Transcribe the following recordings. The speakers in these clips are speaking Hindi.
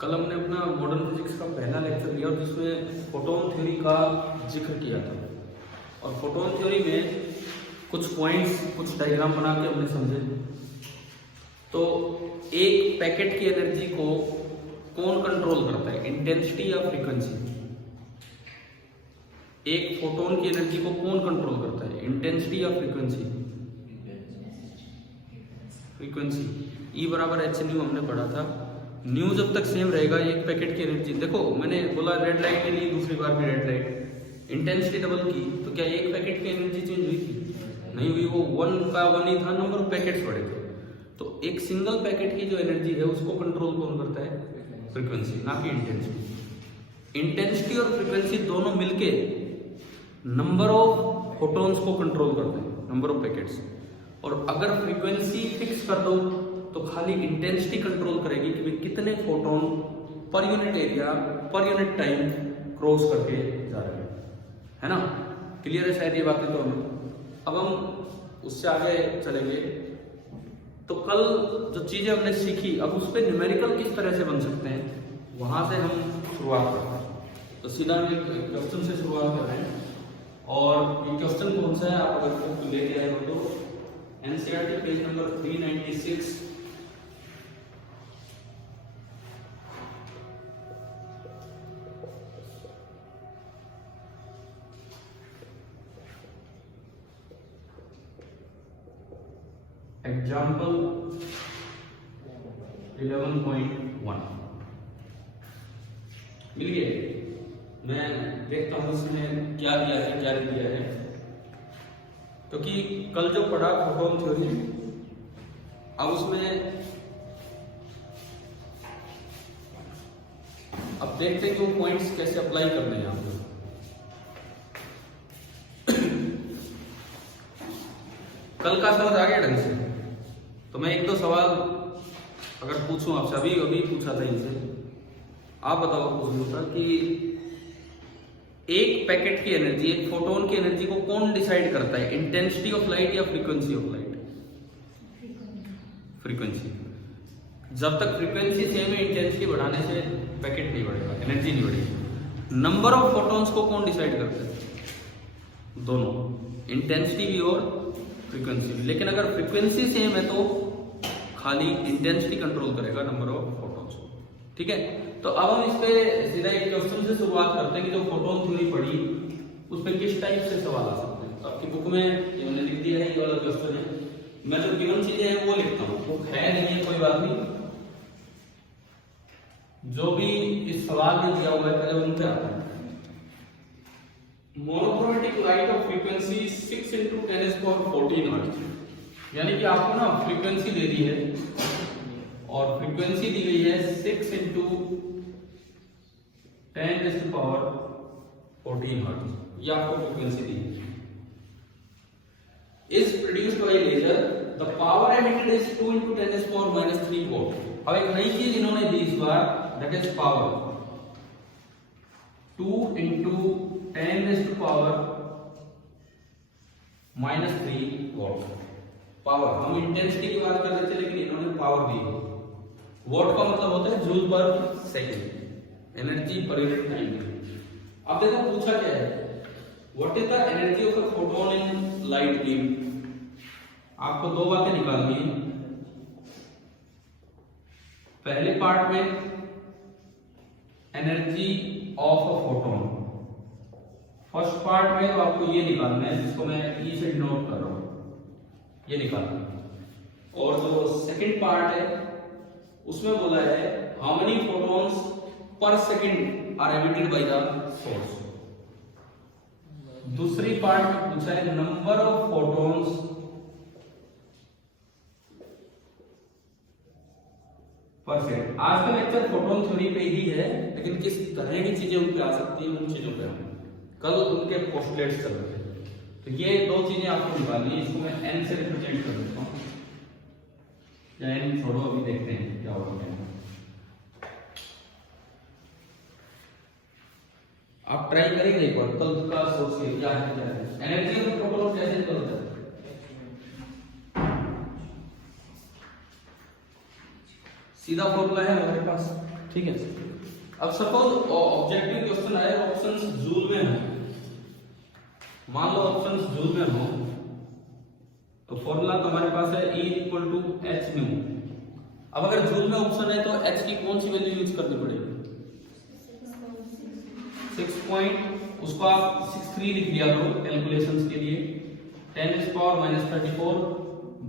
कल हमने अपना मॉडर्न फिजिक्स का पहला लेक्चर लिया जिसमें फोटोन थ्योरी का जिक्र किया था। और फोटोन थ्योरी में कुछ पॉइंट्स, कुछ डायग्राम बना के हमने समझे। तो एक पैकेट की एनर्जी को कौन कंट्रोल करता है, इंटेंसिटी या फ्रीक्वेंसी? एक फोटोन की एनर्जी को कौन कंट्रोल करता है, इंटेंसिटी या फ्रीक्वेंसी? फ्रीक्वेंसी। E बराबर एच न्यू हमने पढ़ा था। न्यू जब तक सेम रहेगा एक पैकेट की एनर्जी, देखो मैंने बोला रेड लाइट के लिए दूसरी बार भी रेड लाइट, इंटेंसिटी डबल की तो क्या एक पैकेट की एनर्जी चेंज हुई थी? नहीं हुई। वो वन का वन ही था, नंबर ऑफ पैकेट्स बढ़े थे। तो एक सिंगल पैकेट की जो एनर्जी है उसको कंट्रोल कौन करता है? फ्रीक्वेंसी, ना कि इंटेंसिटी। इंटेंसिटी और फ्रीक्वेंसी दोनों मिलके नंबर ऑफ फोटॉन्स को कंट्रोल करते हैं, नंबर ऑफ पैकेट्स। और अगर फ्रीक्वेंसी फिक्स कर दो तो खाली इंटेंसिटी कंट्रोल करेगी कि कितने फोटोन पर यूनिट एरिया पर यूनिट टाइम क्रॉस करके जा रहे हैं, है ना? क्लियर है शायद ये बातें तो हमें। अब हम उससे आगे चलेंगे। तो कल जो चीजें हमने सीखी, अब उस पर न्यूमेरिकल किस तरह से बन सकते हैं, वहां से हम शुरुआत करते हैं। तो सीधा हम एक क्वेश्चन से शुरुआत कर रहे हैं। और ये क्वेश्चन कौन सा है, आप अगर बुक लेके आए हो तो एनसीईआरटी पेज नंबर 396। एग्जाम्पल 11.1 मिल गए। मैं देखता हूं इसमें क्या दिया है क्या नहीं दिया है, क्योंकि कल जो पढ़ा फोटोन थ्योरी, अब उसमें अब देखते हैं कि वो पॉइंट्स कैसे अप्लाई करने हैं आपको। कल का समझ आ गया ढंग से? तो मैं एक दो सवाल अगर पूछूं आपसे, अभी पूछा था इनसे, आप बताओ पूछूंगा कि एक पैकेट की एनर्जी, एक फोटोन की एनर्जी को कौन डिसाइड करता है, इंटेंसिटी ऑफ लाइट या फ्रीक्वेंसी ऑफ लाइट? फ्रीक्वेंसी। जब तक फ्रीक्वेंसी सेम है, इंटेंसिटी बढ़ाने से पैकेट नहीं बढ़ेगा, एनर्जी नहीं बढ़ेगी। नंबर ऑफ फोटॉन्स को कौन डिसाइड करता है? दोनों, इंटेंसिटी भी और फ्रीक्वेंसी भी। लेकिन अगर फ्रीक्वेंसी सेम है तो खाली इंटेंसिटी कंट्रोल करेगा नंबर ऑफ फोटॉन्स को। ठीक है, तो अब हम इस पे सीधा एक क्वेश्चन से शुरुआत करते हैं कि जो फोटोन थ्योरी पढ़ी उस पे किस टाइप से सवाल आ सकते हैं। तो आपकी बुक में ये मैंने लिख दिया है, ये वाला क्वेश्चन है। मैं जो गिवन चीजें हैं वो लिखता हूँ, वो है नहीं है कोई बात नहीं, जो भी इस सवाल में दिया हुआ है पहले उन पे आता है। Monochromatic light of frequency 6 × 10⁻14 hertz, यानी कि आपको ना फ्रीक्वेंसी दे दी है और फ्रीक्वेंसी दी गई है 6 × 10⁻14 हर्ट्ज, ये आपको फ्रीक्वेंसी दी है। Is produced by laser, the power emitted is 2 × 10⁻³ volt. अब एक नई चीज इन्होंने दी इस बार, that is power 2 × 10⁻³ volt. Power, हम इंटेंसिटी की बात कर रहे थे लेकिन इन्होंने पावर दी। वोट का मतलब होता है जूल पर सेकंड, एनर्जी पर यूनिट टाइम। अब देखो पूछा क्या है, what is the energy of a photon in light beam. आपको दो बातें निकालनी है। पहले पार्ट में energy of a photon, first part में तो आपको ये निकालना है, जिसको मैं ई से डिनोट कर रहा हूं, ये निकालना है। और जो सेकंड पार्ट है उसमें बोला है how many photons per second are emitted by the source. दूसरी पार्ट में पूछा है number of photons per second. आज का लेक्चर फोटोन थ्योरी पे ही है, लेकिन किस तरह की चीजें उन पे आ सकती है उन चीजों पे हम कल उनके पोस्टुलेट्स कर रहे थे। तो ये दो चीजें आपको निकालनी है। इसको मैं n से रिप्रेजेंट कर देता हूं, या n छोड़ो, अभी देखते हैं क्या होगा। आप ट्राई करेंगे एक बार, कल का सोचिए क्या है एनर्जी ऑफ फोटोन कैसे करता है। सीधा फॉर्मूला है हमारे पास, ठीक है। अब सपोज ऑब्जेक्टिव क्वेश्चन आए, ऑप्शंस जूल में हो, मान लो ऑप्शंस जूल में हो, तो फॉर्मूला तुम्हारे पास है E equal to h nu. अब अगर जूल में ऑप्शन है तो H की कौन सी वैल्यू यूज करनी पड़ेगी? 6 पॉइंट, उसको आप 63 लिख दिया करो कैलकुलेशंस के लिए, 10⁻⁻34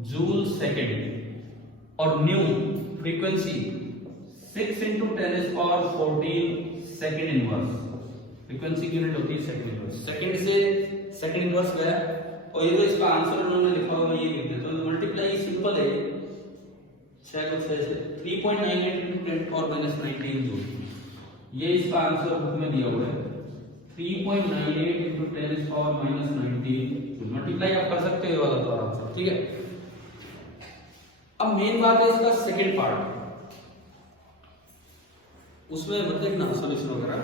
जूल सेकेंड। और new frequency 6 × 10⁻14 second inverse, frequency की यूनिट होती है सेकेंड इनवर्स। सेकेंड से सेकेंड इनवर्स गया, और ये जो इसका आंसर उन्होंने लिखा हुआ मैं ये लिख देता हूं। मल्टीप्लाई सिंपल है, 6 को 6 से 3.98 × 10⁻19 जूल, ये इसका आंसर बुक में दिया हुआ है, 3.98 × 10⁻19। मल्टीप्लाई आप कर सकते हो वाला तो आराम से, ठीक है। अब मेन बात है इसका सेकंड पार्ट, उसमें मत देखना सॉल्यूशन वगैरह,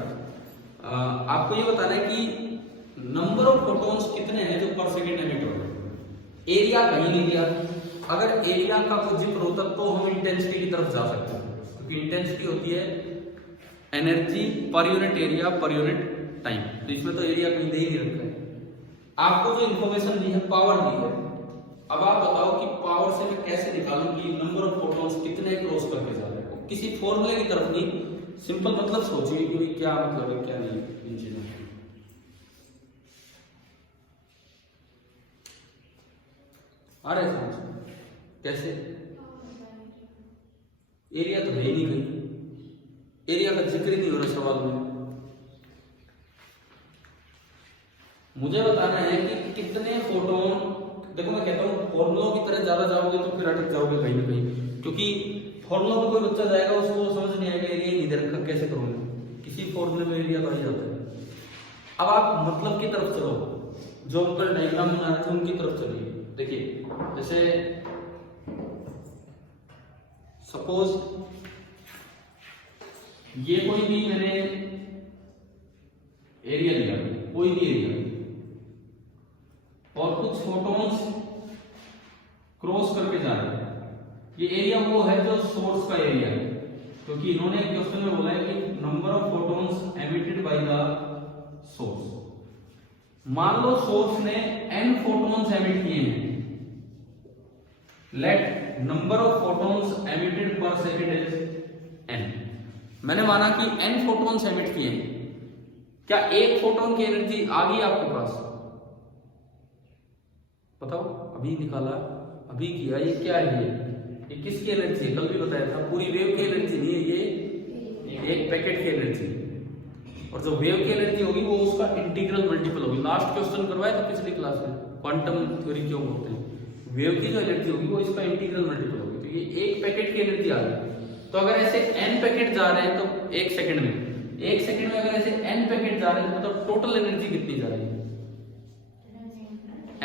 आपको ये बताना है कि नंबर ऑफ फोटॉन्स कितने हैं जो पर सेकंड एमिट हो रहे हैं। एरिया कहीं नहीं दिया, अगर एरिया का कोई जिक्र होता तो हम इंटेंसिटी की तरफ जा सकते हैं, क्योंकि इंटेंसिटी होती है एनर्जी पर यूनिट एरिया पर यूनिट टाइम, तो इसमें तो एरिया कहीं दे ही नहीं रखा है। आपको जो इन्फॉर्मेशन दी है पावर दी है, अब आप बताओ कि पावर से मैं कैसे निकालूं कि नंबर ऑफ फोटॉन्स कितने क्रॉस करके जा रहे हैं। किसी फॉर्मूले की तरफ नहीं, सिंपल मतलब सोचिए कि क्या मतलब है क्या नहीं इन चीजों में। आ रहे समझ कैसे? एरिया तो है ही नहीं कहीं, एरिया का जिक्र ही नहीं हो रहा सवाल में। मुझे बताना है कि कितने फोटोन, देखो मैं कहता हूँ फॉर्मूलों की तरह ज्यादा जाओगे तो फिर अटक जाओगे कहीं ना कहीं, क्योंकि फॉर्मूला में कोई बच्चा जाएगा उसको समझ नहीं आएगा एरिया नहीं दे रखा कैसे करोगे, किसी फॉर्मूले में एरिया तो आ जाता है। अब आप मतलब की तरफ चलो, जो अंकल डायग्राम बना रहे थे उनकी तरफ चलिए। देखिए जैसे सपोज ये कोई भी मैंने एरिया लिया, कोई भी एरिया, और कुछ फोटॉन्स क्रॉस करके जा रहे हैं। ये एरिया वो है जो सोर्स का एरिया है, क्योंकि इन्होंने क्वेश्चन में बोला है कि number of photons emitted by the source. मान लो सोर्स ने n फोटॉन्स एमिट किए हैं, let number of photons emitted पर सेकंड इज n। मैंने माना कि n फोटॉन्स एमिट किए हैं, क्या एक फोटोन की एनर्जी आ गई आपके पास? बताओ, अभी निकाला, अभी किया, ये क्या है? ये किसकी एनर्जी है? कल भी बताया था, पूरी वेव की एनर्जी नहीं है, ये एक पैकेट की एनर्जी। और जो वेव की एनर्जी होगी वो उसका इंटीग्रल मल्टीपल होगी। लास्ट क्वेश्चन करवाया था पिछली क्लास में, क्वांटम थ्योरी क्यों बोलते हैं, वेव की जो एनर्जी होगी वो इसका इंटीग्रल मल्टीपल होगी। तो ये एक पैकेट की एनर्जी आ गई। तो अगर ऐसे n पैकेट जा रहे हैं तो एक सेकंड में अगर ऐसे n पैकेट जा रहे हैं तो मतलब टोटल एनर्जी कितनी जा रही है?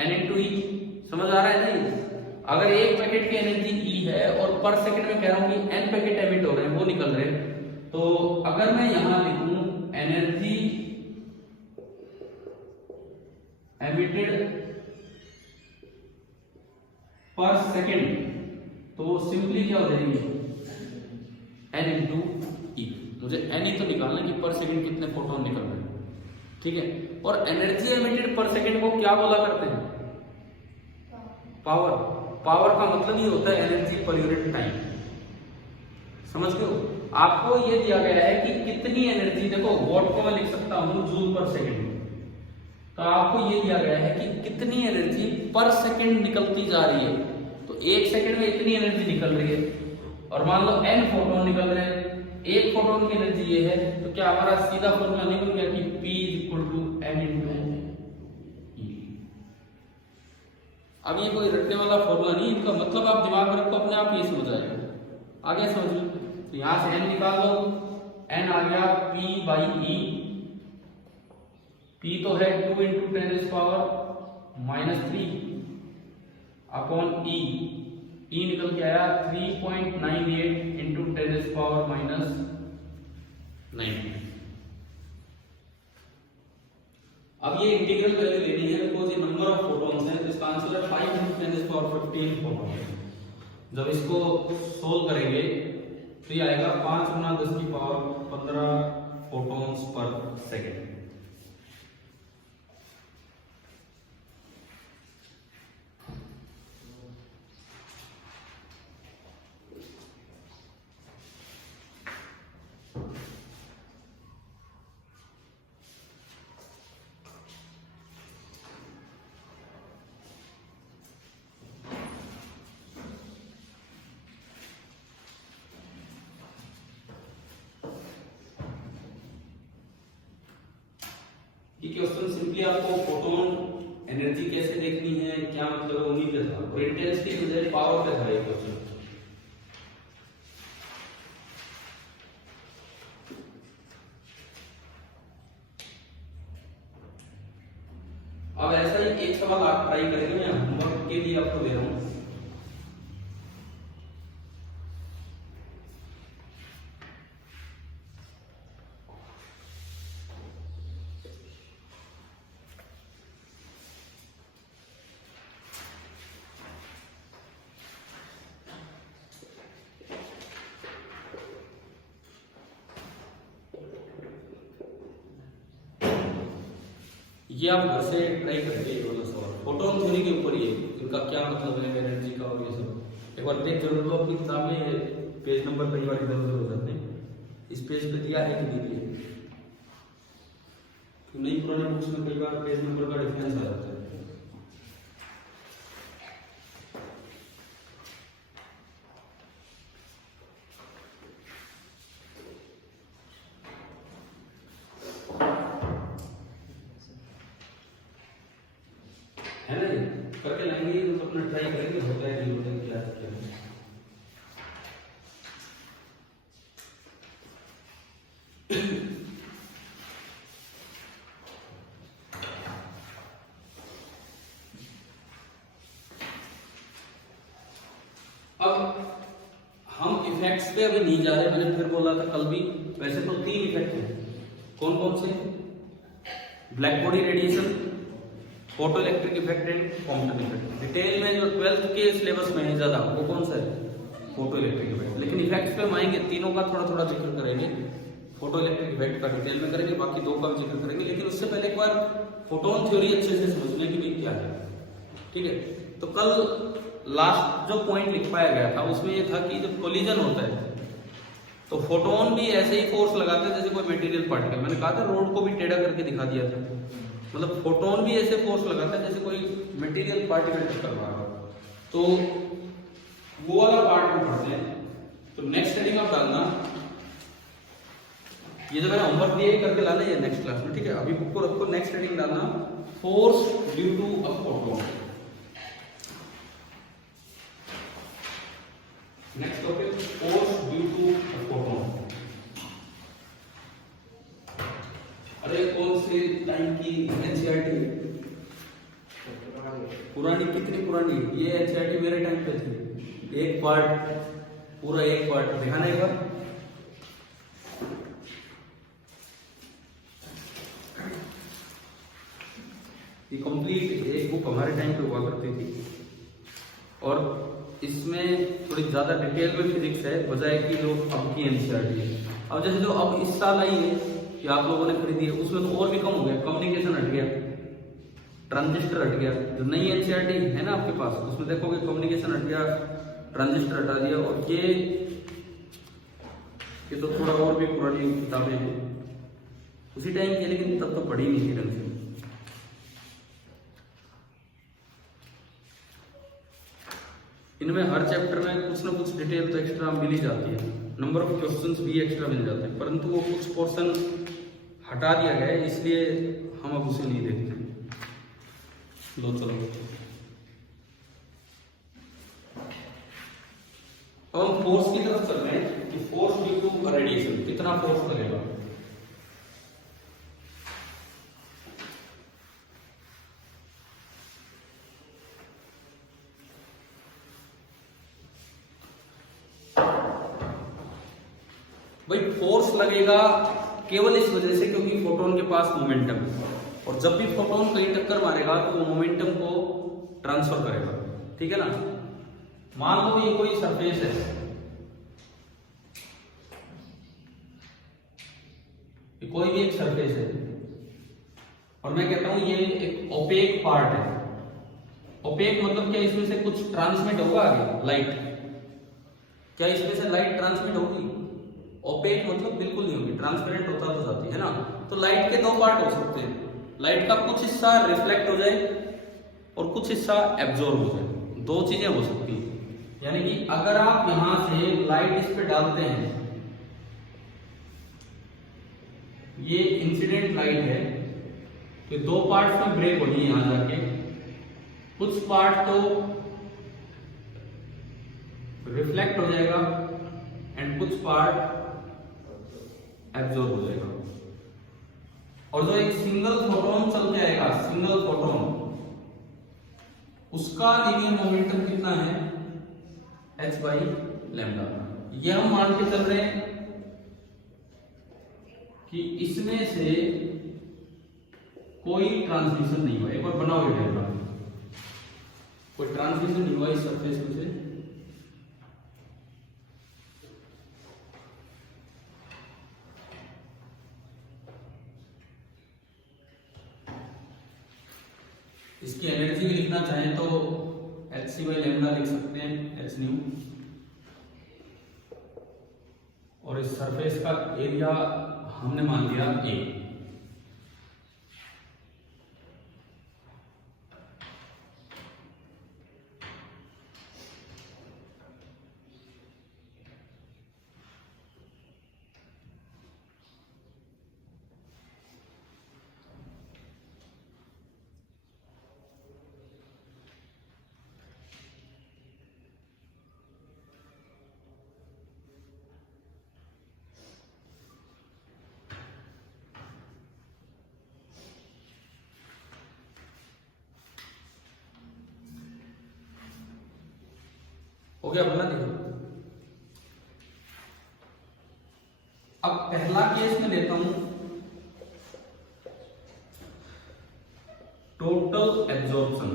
n × e। समझ आ रहा है नहीं? अगर एक पैकेट की एनर्जी E है और पर सेकंड में कह रहा हूं कि n पैकेट एमिट हो रहे हैं, वो निकल रहे हैं, तो अगर मैं यहां लिखूं एनर्जी एमिटेड पर सेकंड, तो सिंपली क्या हो जाएगी? n × e। मुझे n ही तो निकालना कि पर सेकंड कितने फोटोन निकल रहे हैं, ठीक है। और एनर्जी एमिटेड पर सेकंड को क्या बोला करते हैं? पावर। पावर का मतलब ये होता है एनर्जी पर यूनिट टाइम। समझ गए हो? आपको ये दिया गया है कि कितनी एनर्जी, देखो वॉट को मैं लिख सकता हूं जूल पर सेकंड, तो आपको ये दिया गया है कि कितनी एनर्जी पर सेकंड निकलती जा रही है। तो एक सेकंड में इतनी एनर्जी निकल रही है, और मान लो n फोटोन निकल रहे हैं, एक फोटोन की एनर्जी ये है, तो क्या हमारा सीधा फॉर्मूला नहीं बन गया कि P = n × e। अब ये कोई रटने वाला फॉर्मूला नहीं, इनका मतलब आप दिमाग में रखो, अपने आप ये समझ आएगा। आगे समझ लो, तो यहां से n निकाल लो, n आ गया P/e। P तो है 2 × 10⁻³ अपॉन e। e निकल के आया 3.98 × 10⁻⁹। अब ये इंटीग्रल वैल्यू लेनी है, बिकॉज ये नंबर ऑफ फोटॉन्स है, तो इसका आंसर है 5 × 10⁻15 फोटॉन। जब इसको सोल्व करेंगे तो ये आएगा 5 गुना 10 की पावर 15 फोटॉन्स पर सेकेंड। ये क्वेश्चन सिंपली आपको फोटोन एनर्जी कैसे देखनी है, क्या मतलब है, उन्हीं पे था और इंटेंसिटी के बजाय पावर पे था ये क्वेश्चन। अब ऐसा ही एक सवाल आप ट्राई करेंगे, मैं होमवर्क के लिए आपको दे रहा हूं। ये आप घर से ट्राई करके ये वाला सवाल फोटोन थ्योरी के ऊपर, ये इनका क्या मतलब है एनर्जी का और ये सब एक बार देख जरूर लो अपनी किताब में। पेज नंबर कई बार इधर उधर हो जाते हैं, इस पेज पे दिया है कि नहीं दिया, तो नई पुरानी बुक्स में कई बार पेज नंबर का डिफरेंस आ जाता है। है ना, ये करके लाएंगे तो अपना ट्राई करेंगे, होता है नहीं होता है क्या क्या है। अब हम इफेक्ट्स पे अभी नहीं जा रहे, मैंने फिर बोला था कल भी, वैसे तो 3 इफेक्ट हैं। कौन कौन से? Black body radiation, photo electric effect and Compton effect. Detail में जो 12th के सिलेबस में है ज्यादा, वो कौन सा है? Photo electric effect. लेकिन इफेक्ट्स पे हम आएंगे, तीनों का थोड़ा थोड़ा जिक्र करेंगे। फोटो इलेक्ट्रिक इफेक्ट का डिटेल में करेंगे, बाकी 2 का भी जिक्र करेंगे। लेकिन उससे पहले एक बार फोटोन थ्योरी अच्छे से समझने की भी क्या है, ठीक है। तो कल लास्ट जो पॉइंट लिख पाया गया था उसमें ये था कि जब कोलिजन होता है तो फोटोन भी ऐसे ही फोर्स लगाते हैं जैसे कोई मटेरियल पार्टिकल। मैंने कहा था रोड को भी टेढ़ा करके दिखा दिया था, मतलब फोटोन भी ऐसे फोर्स लगाता है जैसे कोई मटेरियल पार्टिकल टक्कर मार रहा हो। तो वो वाला पार्ट हम पढ़ते हैं। तो नेक्स्ट हेडिंग आप डालना, ये जो मैंने होमवर्क दिया है करके लाना है नेक्स्ट क्लास में, ठीक है। अभी बुक को रखो, नेक्स्ट हेडिंग डालना force due to a photon. Next topic force due to a photon. अरे कौन सी टाइम की एनसीईआरटी? पुरानी? कितनी पुरानी? ये एनसीईआरटी मेरे टाइम पे थी, एक पार्ट, पूरा एक पार्ट दिखाना एक बार। ये कंप्लीट एक बुक हमारे टाइम पे हुआ करती थी और इसमें थोड़ी ज्यादा डिटेल में फिजिक्स है बजाय कि जो अब की एनसीईआरटी है। अब जैसे जो अब इस साल आई है कि आप लोगों ने खरीदी है, उसमें तो और भी कम हो गया, कम्युनिकेशन हट गया, ट्रांजिस्टर हट गया। जो नई एनसीईआरटी है ना आपके पास, उसमें देखोगे कम्युनिकेशन हट गया, ट्रांजिस्टर हटा दिया। और ये तो थोड़ा और भी पुरानी किताबें हैं उसी टाइम की, लेकिन तब तो पढ़ी नहीं थी ढंग से। इनमें हर चैप्टर में कुछ ना कुछ डिटेल तो एक्स्ट्रा मिल ही जाती है, नंबर ऑफ क्वेश्चंस भी एक्स्ट्रा मिल जाते हैं, परंतु वो कुछ पोर्शन हटा दिया गया है, इसलिए हम अब उसे नहीं देखते। लो चलो अब हम फोर्स की तरफ चल रहे हैं कि फोर्स ड्यू टू रेडिएशन कितना फोर्स करेगा। भाई फोर्स लगेगा केवल इस वजह से क्योंकि फोटोन के पास मोमेंटम है, और जब भी फोटोन कहीं टक्कर मारेगा तो वो मोमेंटम को ट्रांसफर करेगा, ठीक है ना। मान लो ये कोई सरफेस है, कोई भी एक सरफेस है और मैं कहता हूं ये एक ओपेक पार्ट है। ओपेक मतलब क्या, इसमें से कुछ ट्रांसमिट होगा आगे, लाइट, क्या इसमें से लाइट ट्रांसमिट होगी? ओपेक मतलब बिल्कुल नहीं होगी, ट्रांसपेरेंट होता तो जाती है ना। तो लाइट के दो पार्ट हो सकते हैं, लाइट का कुछ हिस्सा रिफ्लेक्ट हो जाए और कुछ हिस्सा एब्जॉर्ब हो जाए, दो चीजें हो सकती हैं। यानी कि अगर आप यहां से लाइट इस पे डालते हैं, ये इंसिडेंट लाइट है, तो दो पार्ट में ब्रेक होनी है यहां जाके, कुछ पार्ट तो रिफ्लेक्ट हो जाएगा एंड कुछ पार्ट एब्जॉर्ब हो जाएगा। और जो एक सिंगल फोटोन चल के आएगा, सिंगल फोटोन, उसका लीनियर मोमेंटम कितना है? h/λ। ये हम मान के चल रहे हैं कि इसमें से कोई ट्रांसमिशन नहीं हुआ। एक बार बनाओ ये डायग्राम, कोई ट्रांसमिशन नहीं हुआ इस सरफेस में से, इसकी एनर्जी भी लिखना चाहें तो hc/λ लिख सकते हैं, h न्यू। और इस सरफेस का एरिया हमने मान लिया A। हो गया बोला? देखो अब पहला केस में लेता हूं, टोटल एब्जॉर्प्शन,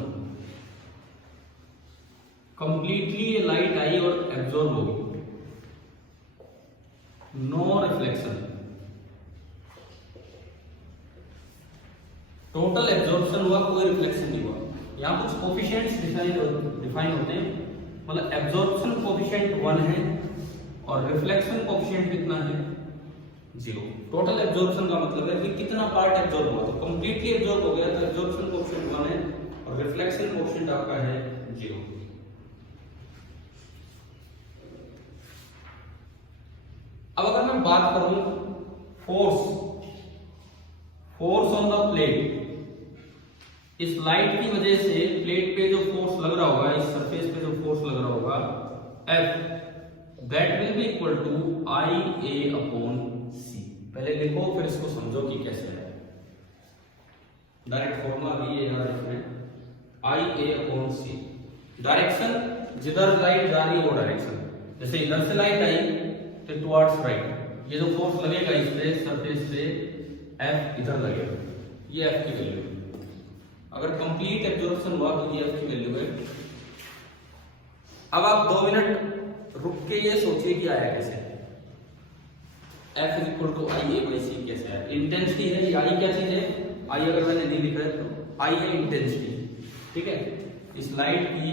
कंप्लीटली लाइट आई और एब्जॉर्ब होगी, नो रिफ्लेक्शन, टोटल एब्जॉर्प्शन हुआ, कोई रिफ्लेक्शन नहीं हुआ। यहां कुछ कोफिशिएंट्स डिफाइन होते हैं, मतलब एब्जॉर्प्शन कोफिशिएंट 1 है और रिफ्लेक्शन कोफिशिएंट कितना है? 0। टोटल एब्जॉर्प्शन का मतलब है कि कितना पार्ट एब्जॉर्ब हुआ, तो कंप्लीटली एब्जॉर्ब हो गया तो एब्जॉर्प्शन कोफिशिएंट 1 है और रिफ्लेक्शन कोफिशिएंट आपका है 0। अब अगर मैं बात करूं फोर्स ऑन द प्लेट, इस लाइट की वजह से प्लेट पे जो फोर्स लग रहा होगा, इस सरफेस पे जो फोर्स लग रहा होगा F, that will be equal to IA/c। पहले लिखो फिर इसको समझो कि कैसे है। डायरेक्ट फॉर्मूला भी है यार इसमें, IA/c। डायरेक्शन जिधर लाइट जा रही है वो डायरेक्शन, जैसे इधर से लाइट आई तो टुवर्ड्स राइट, ये जो फोर्स लगेगा इस पे सरफेस पे F इधर लगेगा, ये F की वैल्यू है। अगर कंप्लीट एब्जॉर्प्शन हुआ तो ये F की वैल्यू है। अब आप 2 मिनट रुक के ये सोचिए कि आया कैसे, F is equal to IA/c कैसे आया? इंटेंसिटी है, ये I क्या चीज है? I अगर मैंने नहीं लिखा है तो I है इंटेंसिटी, ठीक है? इस लाइट की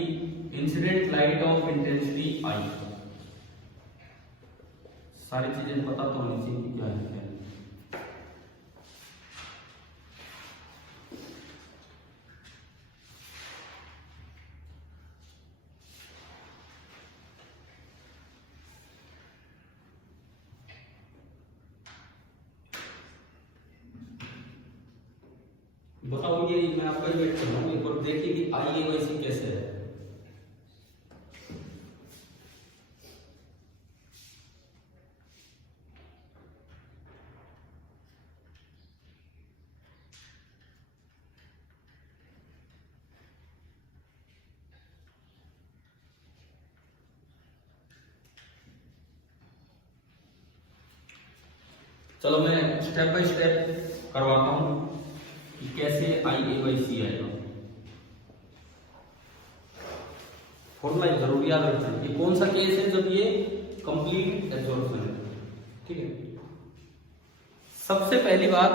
incident light of intensity I, सारी चीजें पता तो होनी चाहिए कि क्या है। बताओ, ये मैं आपका ही वेट कर रहा हूँ, एक बार देखिए कि IA/c कैसे है। चलो मैं स्टेप बाय स्टेप करवाता हूं कि कैसे IA/c आएगा। फॉर्मूला जरूर याद रखना है। ये कौन सा केस है? जब ये कंप्लीट एब्जॉर्प्शन है, ठीक है? सबसे पहली बात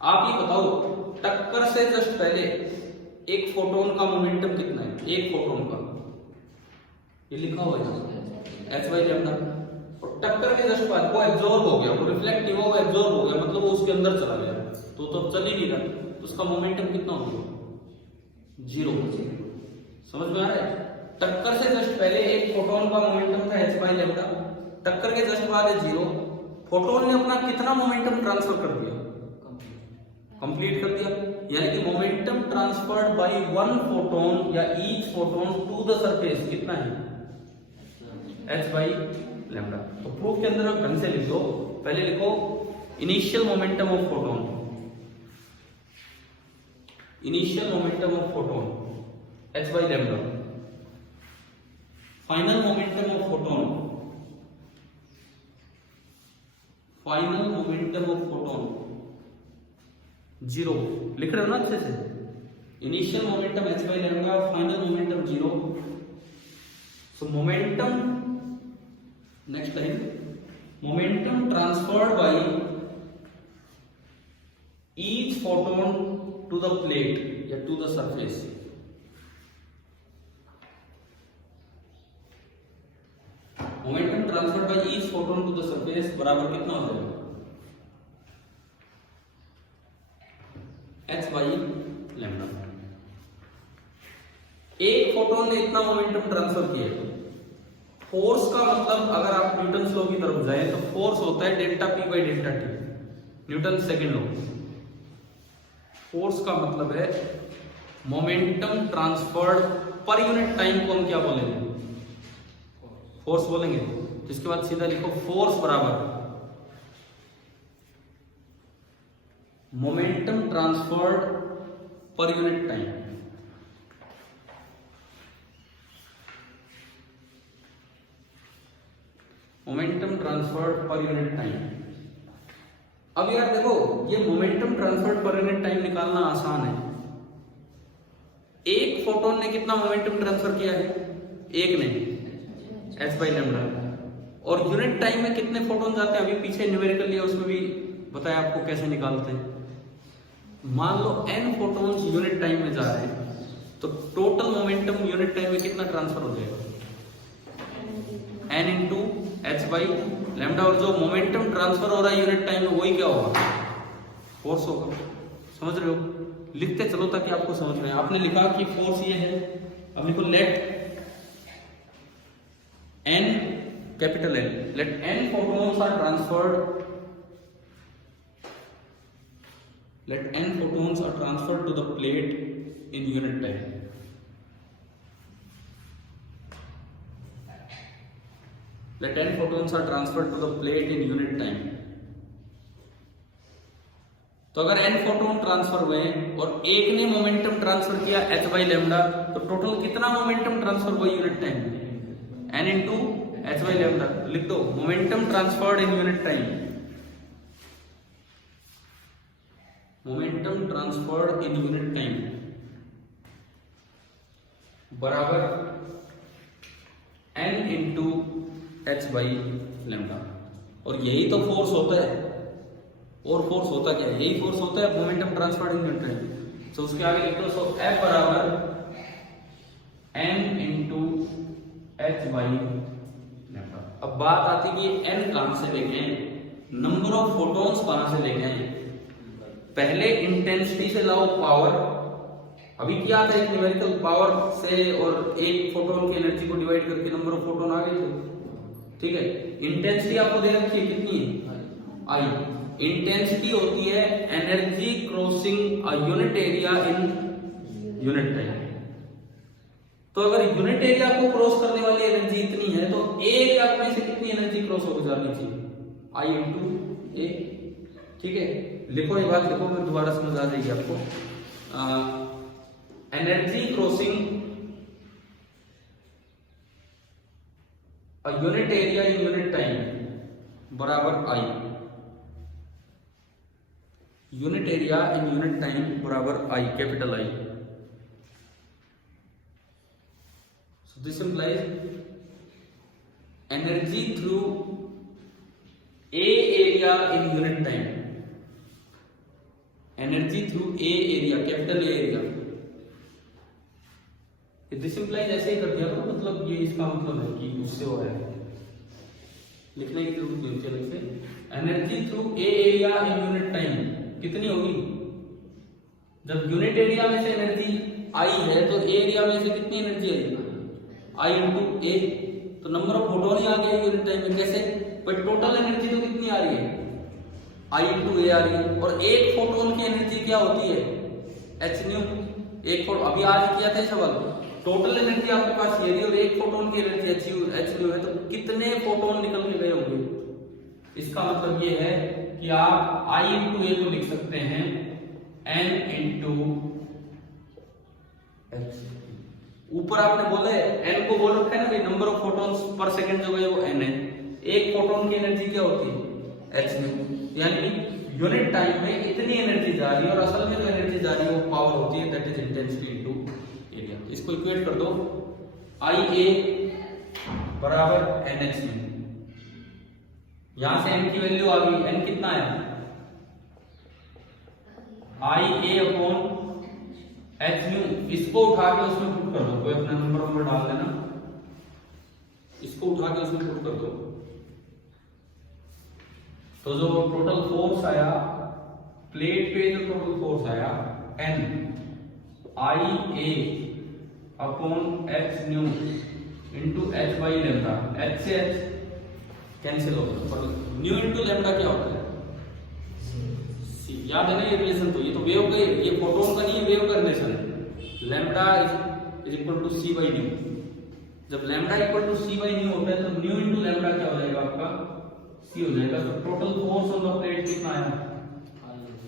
आप ये बताओ, टक्कर से जस्ट पहले एक फोटोन का मोमेंटम कितना है? एक फोटोन का ये लिखा हुआ है एच बाई लैम्डा, और टक्कर के जस्ट बाद वो एब्जॉर्ब हो गया, वो रिफ्लेक्ट नहीं हुआ, वो एब्जॉर्ब हो गया, मतलब वो उसके अंदर चला गया, तो चल ही नहीं रहा, तो उसका मोमेंटम कितना हो गया? 0। समझ में आ रहा है? टक्कर से जस्ट पहले एक फोटोन का मोमेंटम था एच बाई लैम्डा, टक्कर के जस्ट बाद है 0। फोटोन ने अपना कितना मोमेंटम ट्रांसफर कर दिया? कंप्लीट कर दिया, यानी कि momentum transferred by one photon या each photon to the surface कितना है? H by lambda. तो प्रूफ के अंदर आप ढंग से लिख दो, पहले लिखो initial momentum of photon, initial momentum of photon H by lambda, final momentum of photon, final momentum of photon 0। लिख रहे हो ना अच्छे से? Initial momentum H by lambda, final momentum 0। So momentum, next करेंगे, momentum transferred by each photon to the plate या to the surface. Momentum transferred by each photon to the surface बराबर कितना हो जाएगा? H by lambda. एक फोटोन ने इतना मोमेंटम ट्रांसफर किया, फोर्स का मतलब अगर आप न्यूटन लॉ की तरफ जाएं तो फोर्स होता है delta P by delta T, Newton second law. Force का मतलब है मोमेंटम ट्रांसफर्ड पर यूनिट टाइम को हम क्या बोलेंगे? फोर्स बोलेंगे। इसके बाद सीधा लिखो फोर्स बराबर मोमेंटम ट्रांसफर्ड पर यूनिट टाइम। मोमेंटम ट्रांसफर्ड पर यूनिट टाइम। अब यार देखो, ये मोमेंटम ट्रांसफर्ड पर यूनिट टाइम निकालना आसान है। एक फोटोन ने कितना मोमेंटम ट्रांसफर किया है? एक ने, एच बाई लैम्डा। और यूनिट टाइम में कितने फोटोन जाते हैं? अभी पीछे न्यूमेरिकल लिया, उसमें भी बताया आपको कैसे निकालते हैं। मान लो n फोटोन्स यूनिट टाइम में जा रहे हैं, तो टोटल मोमेंटम यूनिट टाइम में कितना ट्रांसफर हो जाएगा? n into h by lambda. और जो मोमेंटम ट्रांसफर हो रहा है यूनिट टाइम में, वही क्या होगा? फोर्स होगा। समझ रहे हो? लिखते चलो ताकि आपको समझ में आए। आपने लिखा कि फोर्स ये है, अब लिखो let n, capital N, let n photons are transferred, let n photons are transferred to the plate in unit time. Let n photons are transferred to the plate in unit time. तो अगर n फोटोन ट्रांसफर हुए और एक ने मोमेंटम ट्रांसफर किया h बाई लैम्डा, तो टोटल कितना मोमेंटम ट्रांसफर हुआ यूनिट टाइम में? n into h by lambda. लिख दो मोमेंटम ट्रांसफर्ड इन यूनिट टाइम, मोमेंटम ट्रांसफर्ड इन यूनिट टाइम बराबर n into h by lambda. और यही तो फोर्स होता है। और फोर्स होता क्या है? यही फोर्स होता है मोमेंटम ट्रांसफर्ड इन यूनिट टाइम। तो उसके आगे लिख दो, सो F बराबर n into h by lambda. अब बात आती है कि n कहां से लेके आए, नंबर ऑफ फोटोन्स कहां से लेके आए? पहले इंटेंसिटी से लाओ पावर, अभी क्या था एक न्यूमेरिकल पावर से, और एक फोटोन की एनर्जी को डिवाइड करके नंबर ऑफ फोटोन आ गए थे। ठीक है, इंटेंसिटी आपको दे रखी है, कितनी है? आई। इंटेंसिटी होती है energy crossing a unit area in unit time. तो अगर यूनिट एरिया को क्रॉस करने वाली एनर्जी इतनी है, तो एरिया में से कितनी एनर्जी क्रॉस होकर जानी चाहिए? आई इंटू ए। ठीक है, लिखो ये बात, लिखो, फिर दोबारा समझ आ जाएगी आपको। Energy crossing a unit area in unit time बराबर I. Unit area in unit time बराबर I, capital I. So this implies energy through a area area in unit time, energy through a area, capital A area. This implies ऐसे ही कर दिया तो मतलब ये इसका मतलब है कि उससे हो रहा है, लिखने की जरूरत नहीं होती अलग से। Energy through a area in unit time कितनी होगी? जब यूनिट एरिया में से एनर्जी आई है तो ए एरिया में से कितनी एनर्जी आई? आई इंटू ए, तो नंबर ऑफ फोटोन ही आ गया यूनिट टाइम में। कैसे? पर टोटल एनर्जी तो कितनी आ रही है? आई इंटू ए आ रही है। और एक फोटोन की एनर्जी क्या होती है? H new. एक फोटोन अभी आज किया था सवाल, टोटल एनर्जी आपके पास ये रही और एक फोटोन की एनर्जी एच न्यू है, तो कितने फोटोन निकल के गए होंगे? इसका मतलब ये है कि आप आई इंटू ए को लिख सकते हैं एन इंटू एच। ऊपर आपने बोला है एन को बोल रखा है ना भाई, number of photons per second जो है वो एन है। एक फोटोन की एनर्जी क्या होती है? H new. यानी यूनिट टाइम में इतनी एनर्जी जा रही है और असल में जो एनर्जी जा रही है वो पावर होती है, that is intensity into area. इसको इक्वेट कर दो, आई ए बराबर एन एच न्यू। यहां से एन की वैल्यू आ गई, एन कितना है? आई ए अपॉन एच न्यू। इसको उठा के उसमें पुट कर दो, कोई अपना नंबर डाल देना, इसको उठा के उसमें पुट कर दो, तो जो टोटल फोर्स आया प्लेट पे, जो टोटल फोर्स आया N I A upon h nu into h by lambda. एच से एच कैंसिल हो गया, न्यू इंटू लेमडा क्या होता है? याद है ना ये रिलेशन? तो ये तो वेव का, ये फोटोन का नहीं है, वेव का रिलेशन है। Lambda is equal to C by nu. जब lambda equal to C by nu होता है तो न्यू इंटू लैम्डा क्या हो जाएगा आपका? सी हो जाएगा। तो total force on the plate कितना आया?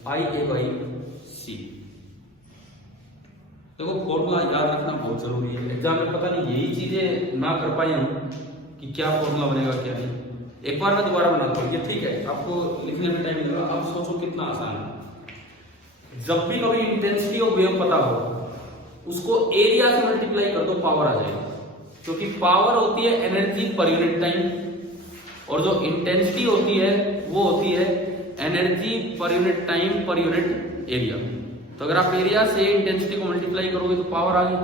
आई ए बाई सी। देखो फॉर्मूला याद रखना बहुत जरूरी है, एग्जाम में पता नहीं यही चीजें ना कर पाए हम कि क्या फॉर्मूला बनेगा क्या नहीं। एक बार मैं दोबारा बना दूं, ये ठीक है, आपको लिखने में टाइम लगेगा। अब सोचो कितना आसान है। जब भी कभी इंटेंसिटी ऑफ वेव पता हो, उसको एरिया से मल्टीप्लाई कर दो, पावर आ जाएगा। क्योंकि पावर होती है एनर्जी पर यूनिट टाइम, और जो इंटेंसिटी होती है वो होती है एनर्जी पर unit time per unit area. तो अगर आप एरिया से इंटेंसिटी को मल्टीप्लाई करोगे तो पावर आ गई,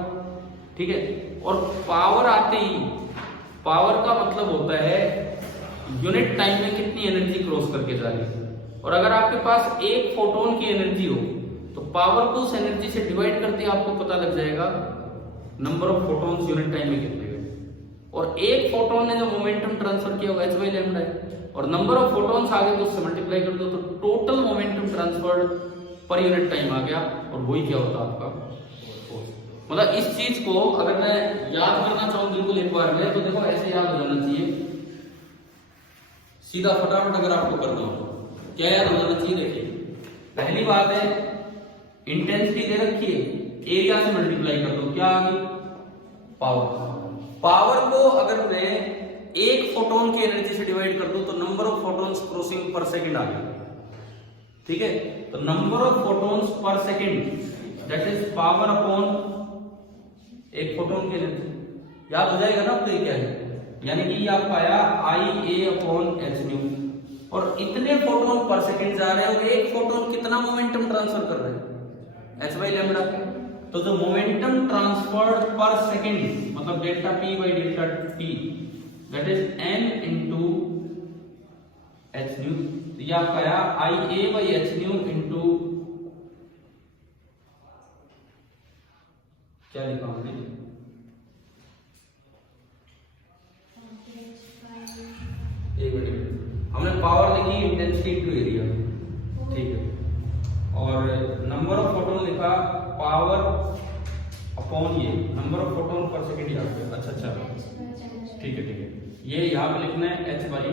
ठीक है। और पावर आते ही, पावर का मतलब होता है यूनिट टाइम में कितनी एनर्जी क्रॉस करके जा रही है। और अगर आपके पास एक फोटोन की एनर्जी हो तो पावर को उस एनर्जी से डिवाइड करते आपको पता लग जाएगा number of photons unit time में कितने गए। और एक फोटोन ने जो मोमेंटम ट्रांसफर किया वो एच बाई लैम्डा है, और नंबर ऑफ फोटोन्स आ गए तो उससे मल्टीप्लाई कर दो, तो total momentum transfer per unit time आ गया। और वही क्या होता है आपका फोर्स। मतलब इस चीज को अगर मैं याद करना चाहूँ बिल्कुल एक बार में, तो देखो ऐसे याद हो जाना चाहिए सीधा, फटाफट अगर आपको करना हो क्या याद हो जाना चाहिए? देखिए पहली बात है इंटेंसिटी दे रखी है, एरिया से मल्टीप्लाई कर दो, क्या आ गई? पावर। पावर को अगर मैं एक फोटोन की एनर्जी से डिवाइड कर दूं तो नंबर ऑफ फोटोन्स क्रॉसिंग पर सेकंड आ गया, ठीक है। तो नंबर ऑफ फोटोन्स पर second that is power upon एक फोटोन की एनर्जी। याद हो जाएगा ना आपको ये क्या है? यानी कि ये आपका आया आई ए अपॉन एच न्यू, और इतने फोटोन पर सेकंड जा रहे हैं, और एक फोटोन कितना मोमेंटम ट्रांसफर कर रहे हैं? H by lambda. तो जो मोमेंटम ट्रांसफर्ड पर सेकंड मतलब delta P by delta T that is an into H new. ये आपका आया आई ए बाई एच न्यू इंटू, क्या लिखा हमने? एक मिनट, हमने पावर लिखी इंटेंसिटी इनटू एरिया, ठीक है। और नंबर ऑफ फोटोन लिखा पावर अपॉन ये नंबर ऑफ फोटोन पर सेकंड याद है। अच्छा, ठीक है, ठीक है। ये यहाँ पे लिखना है एच बाई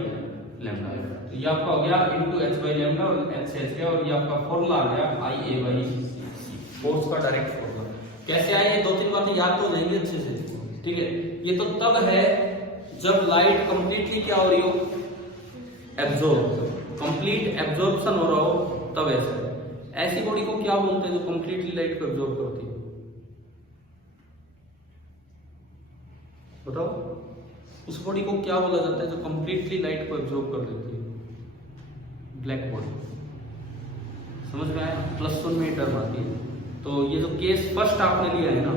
लैम्डा। तो ये आपका हो गया इनटू एच बाई लैम्डा और एच से एच गया, और ये आपका फॉर्मूला आ गया आई ए बाई सी, फोर्स का डायरेक्ट फॉर्मूला। कैसे आए? ये दो तीन बातें याद तो रहेंगी अच्छे से, ठीक है। ये तो तब है जब लाइट कंप्लीटली क्या हो रही हो? एब्जॉर्ब, कंप्लीट एब्जॉर्प्शन हो रहा हो, तब ऐसी बॉडी को क्या बोलते हैं जो कंप्लीटली लाइट को एब्जॉर्ब करती है? बताओ, उस बॉडी को क्या बोला जाता है जो कंप्लीटली लाइट को एब्जॉर्ब कर लेती है? ब्लैक बॉडी, समझ में आया? +1 में टर्म आती है। तो ये जो केस फर्स्ट आपने लिया है ना,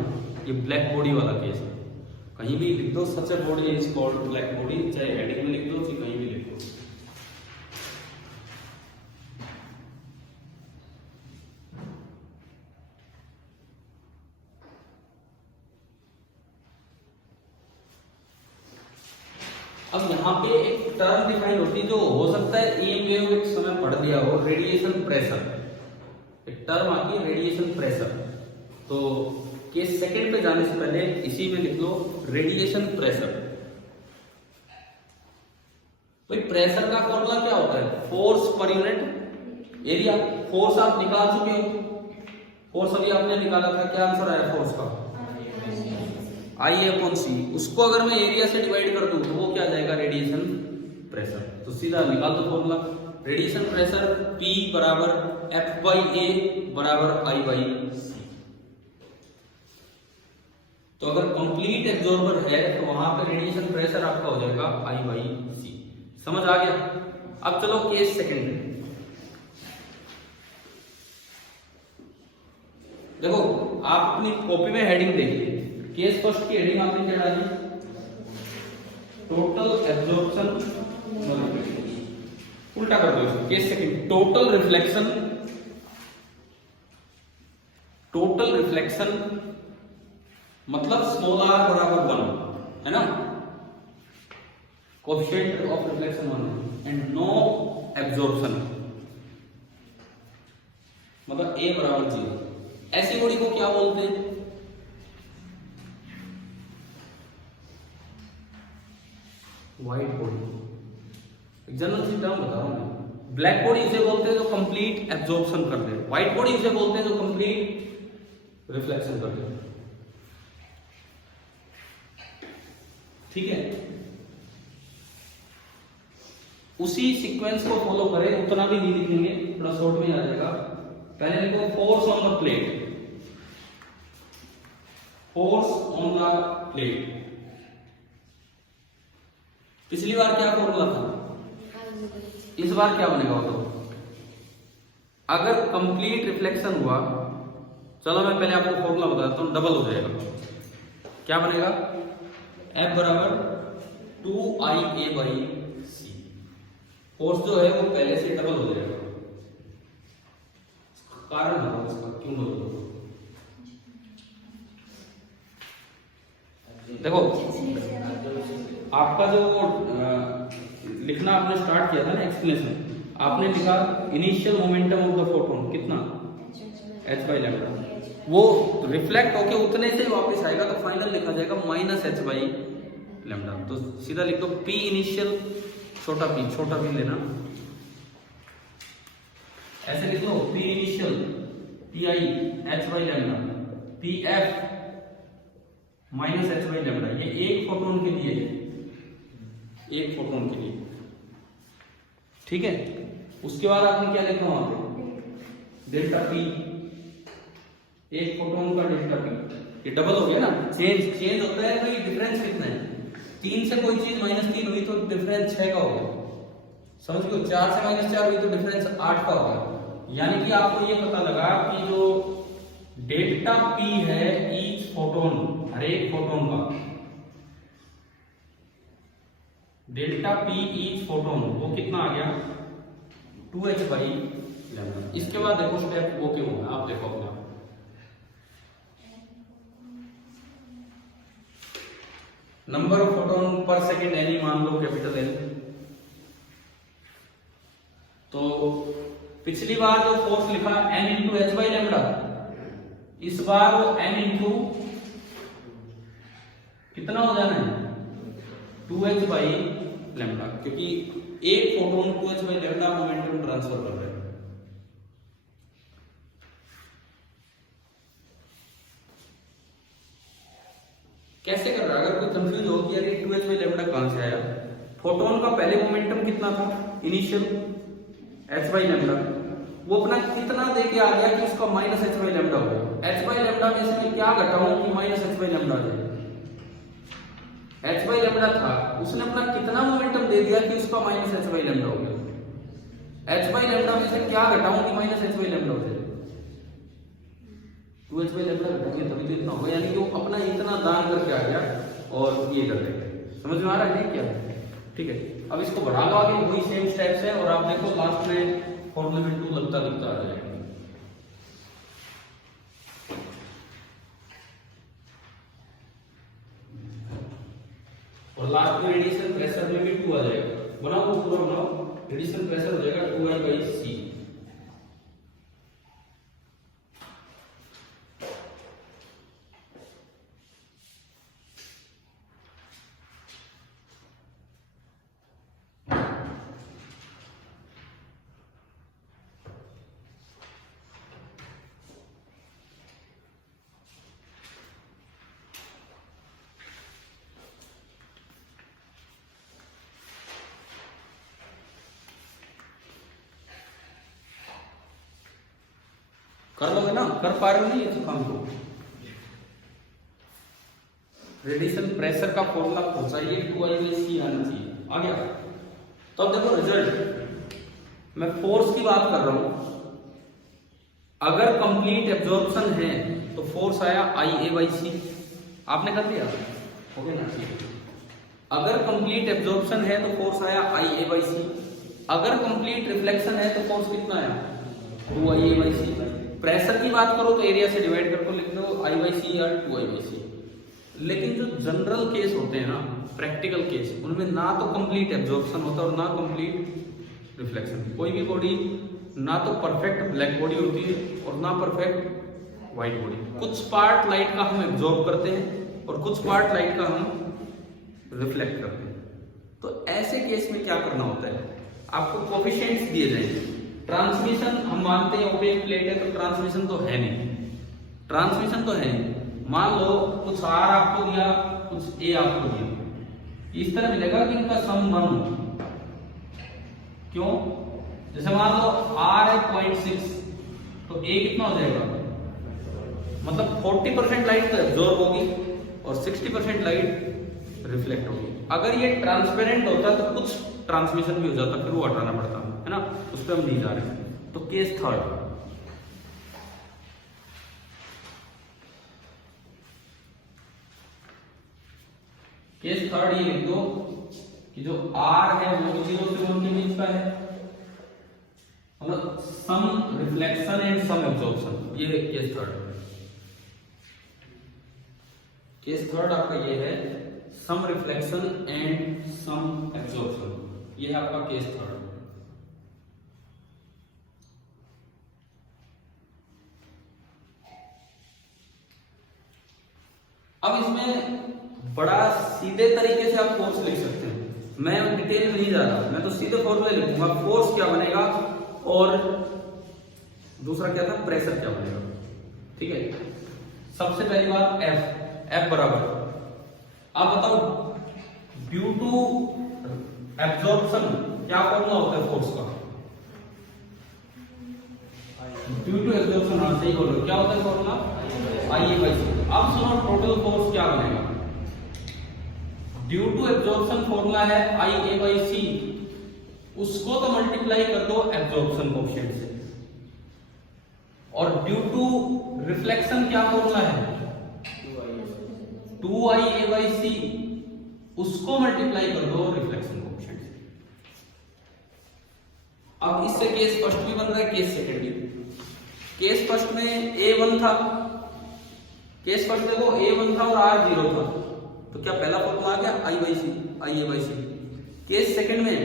ये ब्लैक बॉडी वाला केस है। कहीं भी लिख दो such a body is called black body, चाहे हेडिंग में लिख दो चाहे कहीं भी लिख दो। अब यहाँ पे एक टर्म डिफाइन होती है जो हो सकता है ई वेव एक समय पढ़ दिया हो, रेडिएशन प्रेशर। एक टर्म आती है रेडिएशन प्रेशर। तो केस सेकंड पे जाने से पहले इसी में लिख लो रेडिएशन प्रेशर। भाई प्रेशर का फॉर्मूला क्या होता है? Force per unit area. Force आप निकाल चुके हो, फोर्स अभी आपने निकाला था, क्या आंसर आया फोर्स का? I/C। उसको अगर मैं एरिया से डिवाइड कर दूं तो वो क्या आ जाएगा? Radiation pressure. तो सीधा निकाल दो फॉर्मूला, रेडिएशन प्रेशर P बराबर F/A बराबर I/C। तो अगर कंप्लीट एब्जॉर्बर है तो वहां पे रेडिएशन प्रेशर आपका हो जाएगा I/C। समझ आ गया? अब चलो केस सेकंड। देखो आप अपनी कॉपी में हेडिंग देखिए, केस फर्स्ट की हेडिंग आपने क्या डाली? टोटल एब्जॉर्प्शन, उल्टा कर दो इसको। Case second total reflection, total reflection मतलब स्मॉल r बराबर 1 है ना, coefficient of reflection 1 and no absorption मतलब a बराबर 0। ऐसी बॉडी को क्या बोलते हैं? White body. जनरल सी टर्म बता रहा हूं मैं। ब्लैक बॉडी उसे बोलते हैं जो कंप्लीट एब्जॉर्प्शन कर दे, व्हाइट बॉडी उसे बोलते हैं जो कंप्लीट रिफ्लेक्शन कर दे। ठीक है, उसी सीक्वेंस को फॉलो करें, उतना भी नहीं लिखेंगे, थोड़ा शॉर्ट में आ जाएगा। पहले लिखो force on the plate, force on the plate. पिछली बार क्या फॉर्मूला था? इस बार क्या बनेगा? तो अगर कंप्लीट रिफ्लेक्शन हुआ, चलो मैं पहले आपको फॉर्मूला बताता हूं, डबल हो जाएगा। क्या बनेगा? F बराबर 2IA/C। फोर्स जो है वो पहले से डबल हो जाएगा। कारण बताओ इसका क्यों डबल होगा? देखो आपका जो लिखना आपने स्टार्ट किया था ना एक्सप्लेनेशन, आपने लिखा initial momentum of the photon कितना? h/λ। वो रिफ्लेक्ट होके उतने से वापस आएगा तो फाइनल लिखा जाएगा -h/λ। तो सीधा लिख दो P इनिशियल, छोटा p लेना, ऐसे लिख दो P initial PI h/λ, PF -h/λ। ये एक फोटोन के लिए, एक फोटोन के लिए। ठीक है, उसके बाद आपने क्या लिखा वहां पे? डेल्टा P, एक फोटोन का डेल्टा P। ये डबल हो गया ना, चेंज होता है। तो ये डिफरेंस कितना है? 3 से कोई चीज -3 हुई तो डिफरेंस 6 का हो गया, समझ लो। 4 से -4 हुई तो डिफरेंस 8 का हो गया। यानी कि आपको ये पता लगा कि जो डेल्टा P है ईच फोटोन, हर एक फोटोन का डेल्टा P ईच फोटोन वो कितना आ गया? 2h/λ। इसके बाद देखो स्टेप ओके होगा, आप देखो अपना। नंबर ऑफ फोटोन पर सेकेंड एनी मान लो कैपिटल N। तो पिछली बार जो फोर्स लिखा N × h/λ, इस बार वो N × कितना हो जाना है? 2h/λ, क्योंकि एक फोटोन 2h/λ मोमेंटम ट्रांसफर कर रहा है। कैसे कर रहा है? अगर कोई कंफ्यूज हो कि यार ये 2h/λ कहां से आया, फोटोन का पहले मोमेंटम कितना था इनिशियल? h/λ। वो अपना कितना दे के आ गया कि उसका -h/λ हो गया। h/λ में से क्या घटाऊं कि -h/λ आ जाए? h/λ था, उसने अपना कितना मोमेंटम दे दिया कि उसका -h/λ हो गया? h बाई लैम्डा में से क्या घटाऊं कि माइनस h बाई लैम्डा हो जाए, 2h बाई लैम्डा घटाएंगे तभी तो इतना होगा, यानी कि वो अपना इतना दान करके आ गया और ये कर देंगे। समझ में आ रहा है क्या? ठीक है, अब इसको बढ़ा लो आगे, वही सेम स्टेप्स है और आप देखो लास्ट में फॉर्मूला में 2 लगता लगता आ जाएगा। और लास्ट में रेडिएशन प्रेशर में भी 2 आ जाएगा। बनाओ वो पूरा बनाओ, रेडिएशन प्रेशर हो जाएगा 2I बाई C। कर लोगे ना? कर पा रहे हो नहीं ये तो काम को। रेडिएशन प्रेशर का फॉर्मूला पहुंचाइए 2I बाई C आना चाहिए, आ गया। तो अब देखो रिजल्ट, मैं फोर्स की बात कर रहा हूं, अगर कंप्लीट एब्जॉर्प्शन है तो फोर्स आया IA बाई C, आपने कर दिया हो गया ना? ठीक है, अगर कंप्लीट एब्जॉर्प्शन है तो फोर्स आया IA बाई C, अगर कंप्लीट रिफ्लेक्शन है तो फोर्स कितना आया 2IA बाई C। प्रेशर की बात करो तो एरिया से डिवाइड करके लिख दो I बाई C या 2I बाई C। लेकिन जो जनरल केस होते हैं ना, प्रैक्टिकल केस, उनमें ना तो कंप्लीट एब्जॉर्प्शन होता है और ना कंप्लीट रिफ्लेक्शन। कोई भी बॉडी ना तो परफेक्ट ब्लैक बॉडी होती है और ना परफेक्ट व्हाइट बॉडी। कुछ पार्ट लाइट का हम एब्जॉर्ब करते हैं और कुछ पार्ट लाइट का हम रिफ्लेक्ट करते हैं। तो ऐसे केस में क्या करना होता है, आपको कोफिशिएंट्स दिए जाएंगे। ट्रांसमिशन हम मानते हैं ओपेक प्लेट है तो ट्रांसमिशन तो है नहीं, ट्रांसमिशन तो है नहीं। मान लो कुछ R आपको दिया, कुछ A आपको दिया, इस तरह मिलेगा कि इनका सम 1 हो। क्यों? जैसे मान लो R है 0.6 तो A कितना हो जाएगा, मतलब 40% लाइट तो एब्जॉर्ब होगी और 60% लाइट रिफ्लेक्ट होगी। अगर ये ट्रांसपेरेंट होता तो कुछ ट्रांसमिशन भी हो जाता, फिर वो हटाना पड़ता है ना, उस पर हम नहीं जा रहे। तो केस थर्ड, केस थर्ड ये लिख दो कि जो R है वो 0 से 1 के बीच का है, मतलब सम रिफ्लेक्शन एंड सम एब्जॉर्प्शन, ये केस थर्ड है। केस थर्ड आपका ये है सम रिफ्लेक्शन एंड सम एब्जॉर्प्शन, ये है आपका केस थर्ड। अब इसमें बड़ा सीधे तरीके से आप फोर्स लिख सकते हैं, मैं डिटेल में नहीं जा रहा, मैं तो सीधे फॉर्मूले लिखूंगा। फोर्स क्या बनेगा और दूसरा क्या था, प्रेशर क्या बनेगा। ठीक है, सबसे पहली बात F बराबर, आप बताओ ड्यू टू एब्जॉर्प्शन क्या फॉर्मूला होता है फोर्स का, ड्यू टू एब्जॉर्प्शन, हाँ सही बोलो, क्या होता है फॉर्मूला IA बाई C। अब सुनो टोटल फोर्स क्या बनेगा, ड्यू टू एब्जॉर्प्शन फॉर्मूला है IA बाई C, उसको तो मल्टीप्लाई कर दो एब्जॉर्प्शन कोएफिशिएंट से, और ड्यू टू रिफ्लेक्शन क्या फॉर्मूला है 2IA बाई C, उसको मल्टीप्लाई कर दो रिफ्लेक्शन कोएफिशिएंट से। अब इससे केस फर्स्ट भी बन रहा है, केस सेकंड भी। केस फर्स्ट में A1 था, केस फर्स्ट देखो A1 था और R 0 था, तो क्या पहला फॉर्मूला आ गया I by C, IA by C। Case second में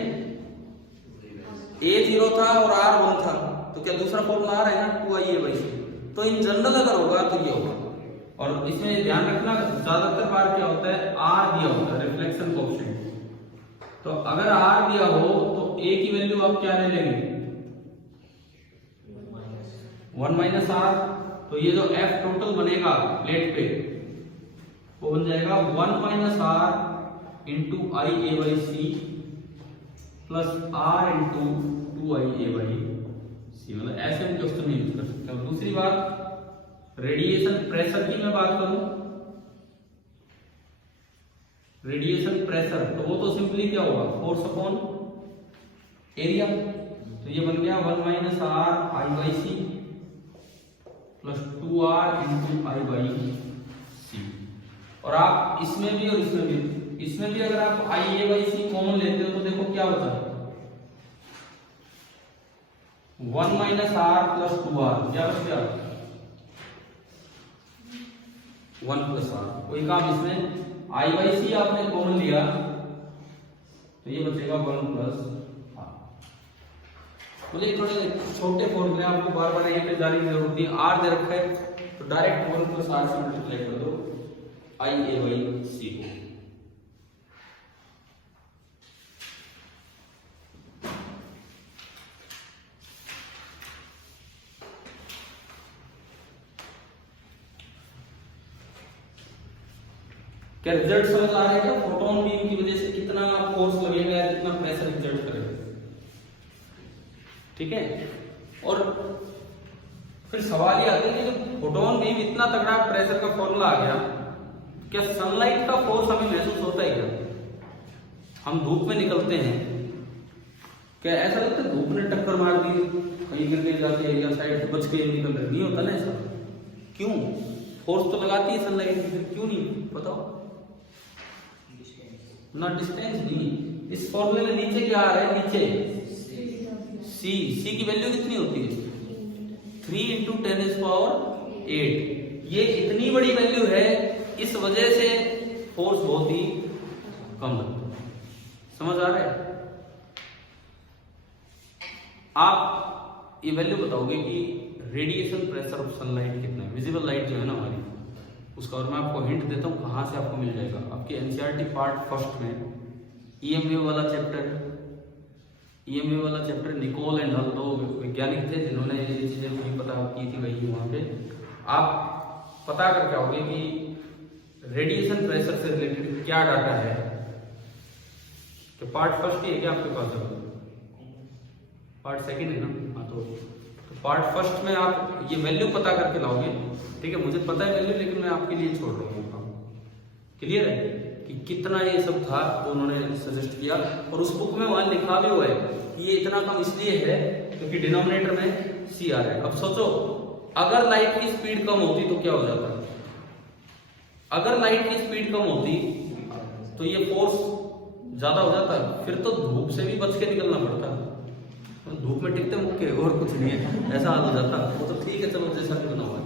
A 0 था और R 1 था, तो क्या दूसरा फॉर्मूला आ रहा है ना 2IA बाई C। तो इन जनरल अगर होगा तो ये होगा, और इसमें ध्यान रखना ज्यादातर बार क्या होता है R दिया होता है रिफ्लेक्शन कोएफिशिएंट। तो अगर R दिया हो तो A की वैल्यू आप क्या ले लेंगे 1 माइनस R, तो ये जो F टोटल बनेगा प्लेट पे वो बन जाएगा 1 minus R into IA by C plus R into 2IA by C। मतलब ऐसे हम क्वेश्चन में यूज कर सकते हैं। दूसरी बात रेडिएशन प्रेशर की मैं बात करूं, रेडिएशन प्रेशर तो वो तो सिंपली क्या होगा फोर्स अपॉन एरिया, तो ये बन गया 1 minus R I by C plus 2r into I by C. और आप इसमें भी और इसमें भी अगर आप आई ए बाई सी कॉमन लेते हो तो देखो क्या होता है 1 माइनस आर प्लस 2r, क्या बच गया 1 प्लस आर। कोई काम इसमें आई बाई सी आपने कॉमन लिया तो ये बचेगा 1 प्लस आर। बोले थोड़े छोटे फॉर्मूले आपको बार बार यहाँ पे जाने की जरूरत नहीं, आर दे रखा है तो डायरेक्ट 1 प्लस आर से मल्टीप्लाई कर दो आई ए बाई सी को। क्या रिजल्ट समझ आ रहा है? क्या फोटोन बीम की वजह से कितना फोर्स लगेगा या कितना प्रेशर एक्सर्ट करेगा, ठीक है। और फिर सवाल ये आता है कि फोटोन बीम इतना तगड़ा प्रेशर का फॉर्मूला आ गया, क्या सनलाइट का फोर्स हमें महसूस होता है क्या? हम धूप में निकलते हैं, क्या ऐसा लगता है धूप ने टक्कर मार दी कहीं गिर गए जाके या साइड बच के निकल रहे? नहीं होता ना ऐसा। क्यों? फोर्स तो लगाती है सनलाइट, फिर क्यों नहीं बताओ? ना डिस्टेंस नहीं, इस फॉर्मूले में नीचे क्या आ रहा है? नीचे सी की वैल्यू कितनी होती है 3 इंटू 10⁸ ये इतनी बड़ी वैल्यू है, इस वजह से फोर्स बहुत ही कम लगता है। समझ आ रहा है? आप ये वैल्यू बताओगे कि रेडिएशन प्रेशर ऑफ सनलाइट कितना है, विजिबल लाइट जो है ना हमारी उसका, और मैं आपको हिंट देता हूँ कहाँ से आपको मिल जाएगा। आपके एनसीईआरटी पार्ट फर्स्ट में ईएम वेव वाला चैप्टर, ईएम वेव वाला चैप्टर निकोल एंड हल दो वैज्ञानिक थे जिन्होंने ये चीजें नहीं पता की थी वही वहां पे आप पता करके आओगे कि रेडिएशन प्रेशर से रिलेटेड क्या डाटा है। तो पार्ट फर्स्ट ही है क्या आपके पास? पार्ट सेकंड है ना? हाँ, तो पार्ट फर्स्ट में आप ये वैल्यू पता करके लाओगे, ठीक है। मुझे पता है वैल्यू, लेकिन मैं आपके लिए छोड़ रहा हूँ। क्लियर है कि कितना ये सब था तो उन्होंने सजेस्ट किया, और उस बुक में वहां लिखा भी हुआ है कि ये इतना कम इसलिए है क्योंकि डिनोमिनेटर में सी आ रहा है। अब सोचो अगर लाइट की स्पीड कम होती तो क्या हो जाता? अगर लाइट की स्पीड कम होती तो ये फोर्स ज्यादा हो जाता, फिर तो धूप से भी बच के निकलना पड़ता। धूप में टिकते मुक्के और कुछ नहीं है, ऐसा हाल हो जाता। वो तो ठीक है, चलो जैसा भी बना हुआ है।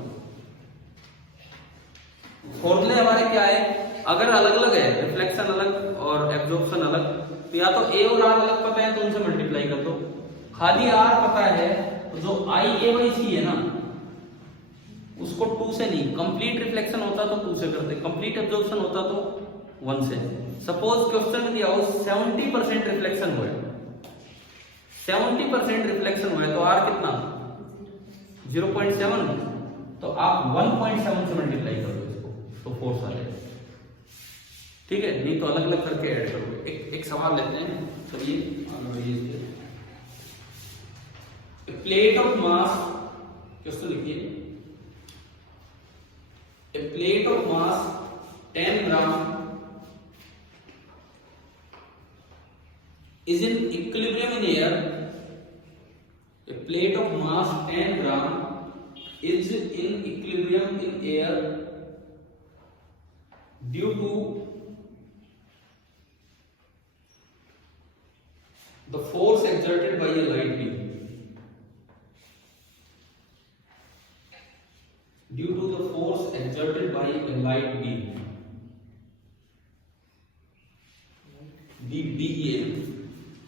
फॉर्मूले हमारे क्या है? अगर अलग अलग है, रिफ्लेक्शन अलग और एब्जॉर्प्शन अलग, तो या तो ए और आर अलग पता है तो उनसे मल्टीप्लाई कर दो। खाली आर पता है तो जो आई ए बाई सी है ना उसको 2 से नहीं, कंप्लीट रिफ्लेक्शन होता तो 2 से करते, कंप्लीट एब्जॉर्प्शन होता तो 1 से। सपोज क्वेश्चन में दिया हो 70% रिफ्लेक्शन हुआ है, 70% रिफ्लेक्शन हुआ है तो आर कितना 0.7, तो आप 1.7 से मल्टीप्लाई कर दो इसको तो फोर्स आ जाएगा, ठीक है। नहीं तो अलग अलग करके ऐड करोगे। एक सवाल लेते हैं, चलिए। प्लेट ऑफ मास, क्वेश्चन लिखिए। A plate of mass 10 gram is in equilibrium in air. A plate of mass 10 gram is in equilibrium in air due to the force exerted by a light beam. Due to the force exerted by a light beam.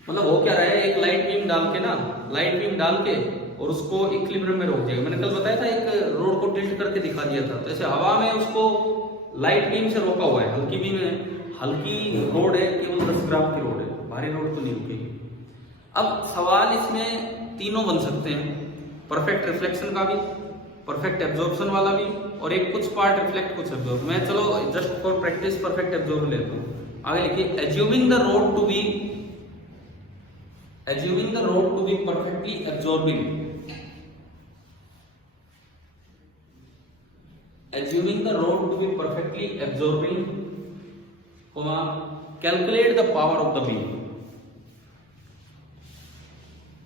मतलब हो क्या रहा है, एक लाइट बीम डाल के ना, लाइट बीम डाल के और उसको इक्विलिब्रियम में रोक दिया। मैंने कल बताया था, एक रोड को टिल्ट करके दिखा दिया था। तो ऐसे हवा में उसको लाइट बीम से रोका हुआ है, हल्की बीम है, हल्की रोड है, केवल 10 ग्राम की रोड है, भारी रोड तो नहीं रुकेगी। अब सवाल इसमें तीनों बन सकते हैं, परफेक्ट रिफ्लेक्शन का भी, परफेक्ट एब्जॉर्प्शन वाला भी, और एक कुछ पार्ट रिफ्लेक्ट कुछ एब्जॉर्ब। मैं चलो just for practice perfect absorb लेता हूं। आगे लिखिए, assuming the rod to be perfectly absorbing, assuming the rod to be perfectly absorbing, calculate the power of the beam.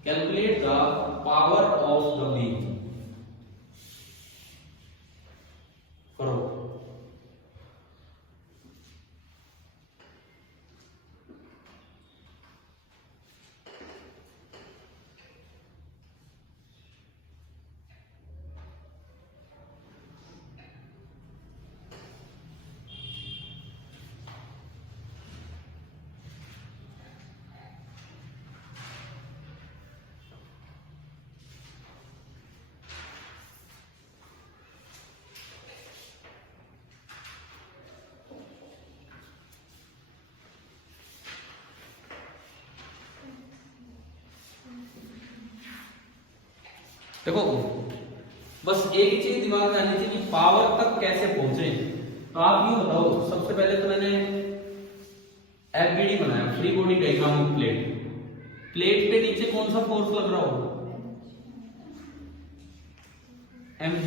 Calculate the power of the beam. करो। देखो बस एक ही चीज दिमाग में आनी चाहिए कि पावर तक कैसे पहुंचे। तो आप ये बताओ, सबसे पहले तो मैंने एफबीडी बनाया, free body diagram plate. Plate पे नीचे कौन सा फोर्स लग रहा होगा? mg।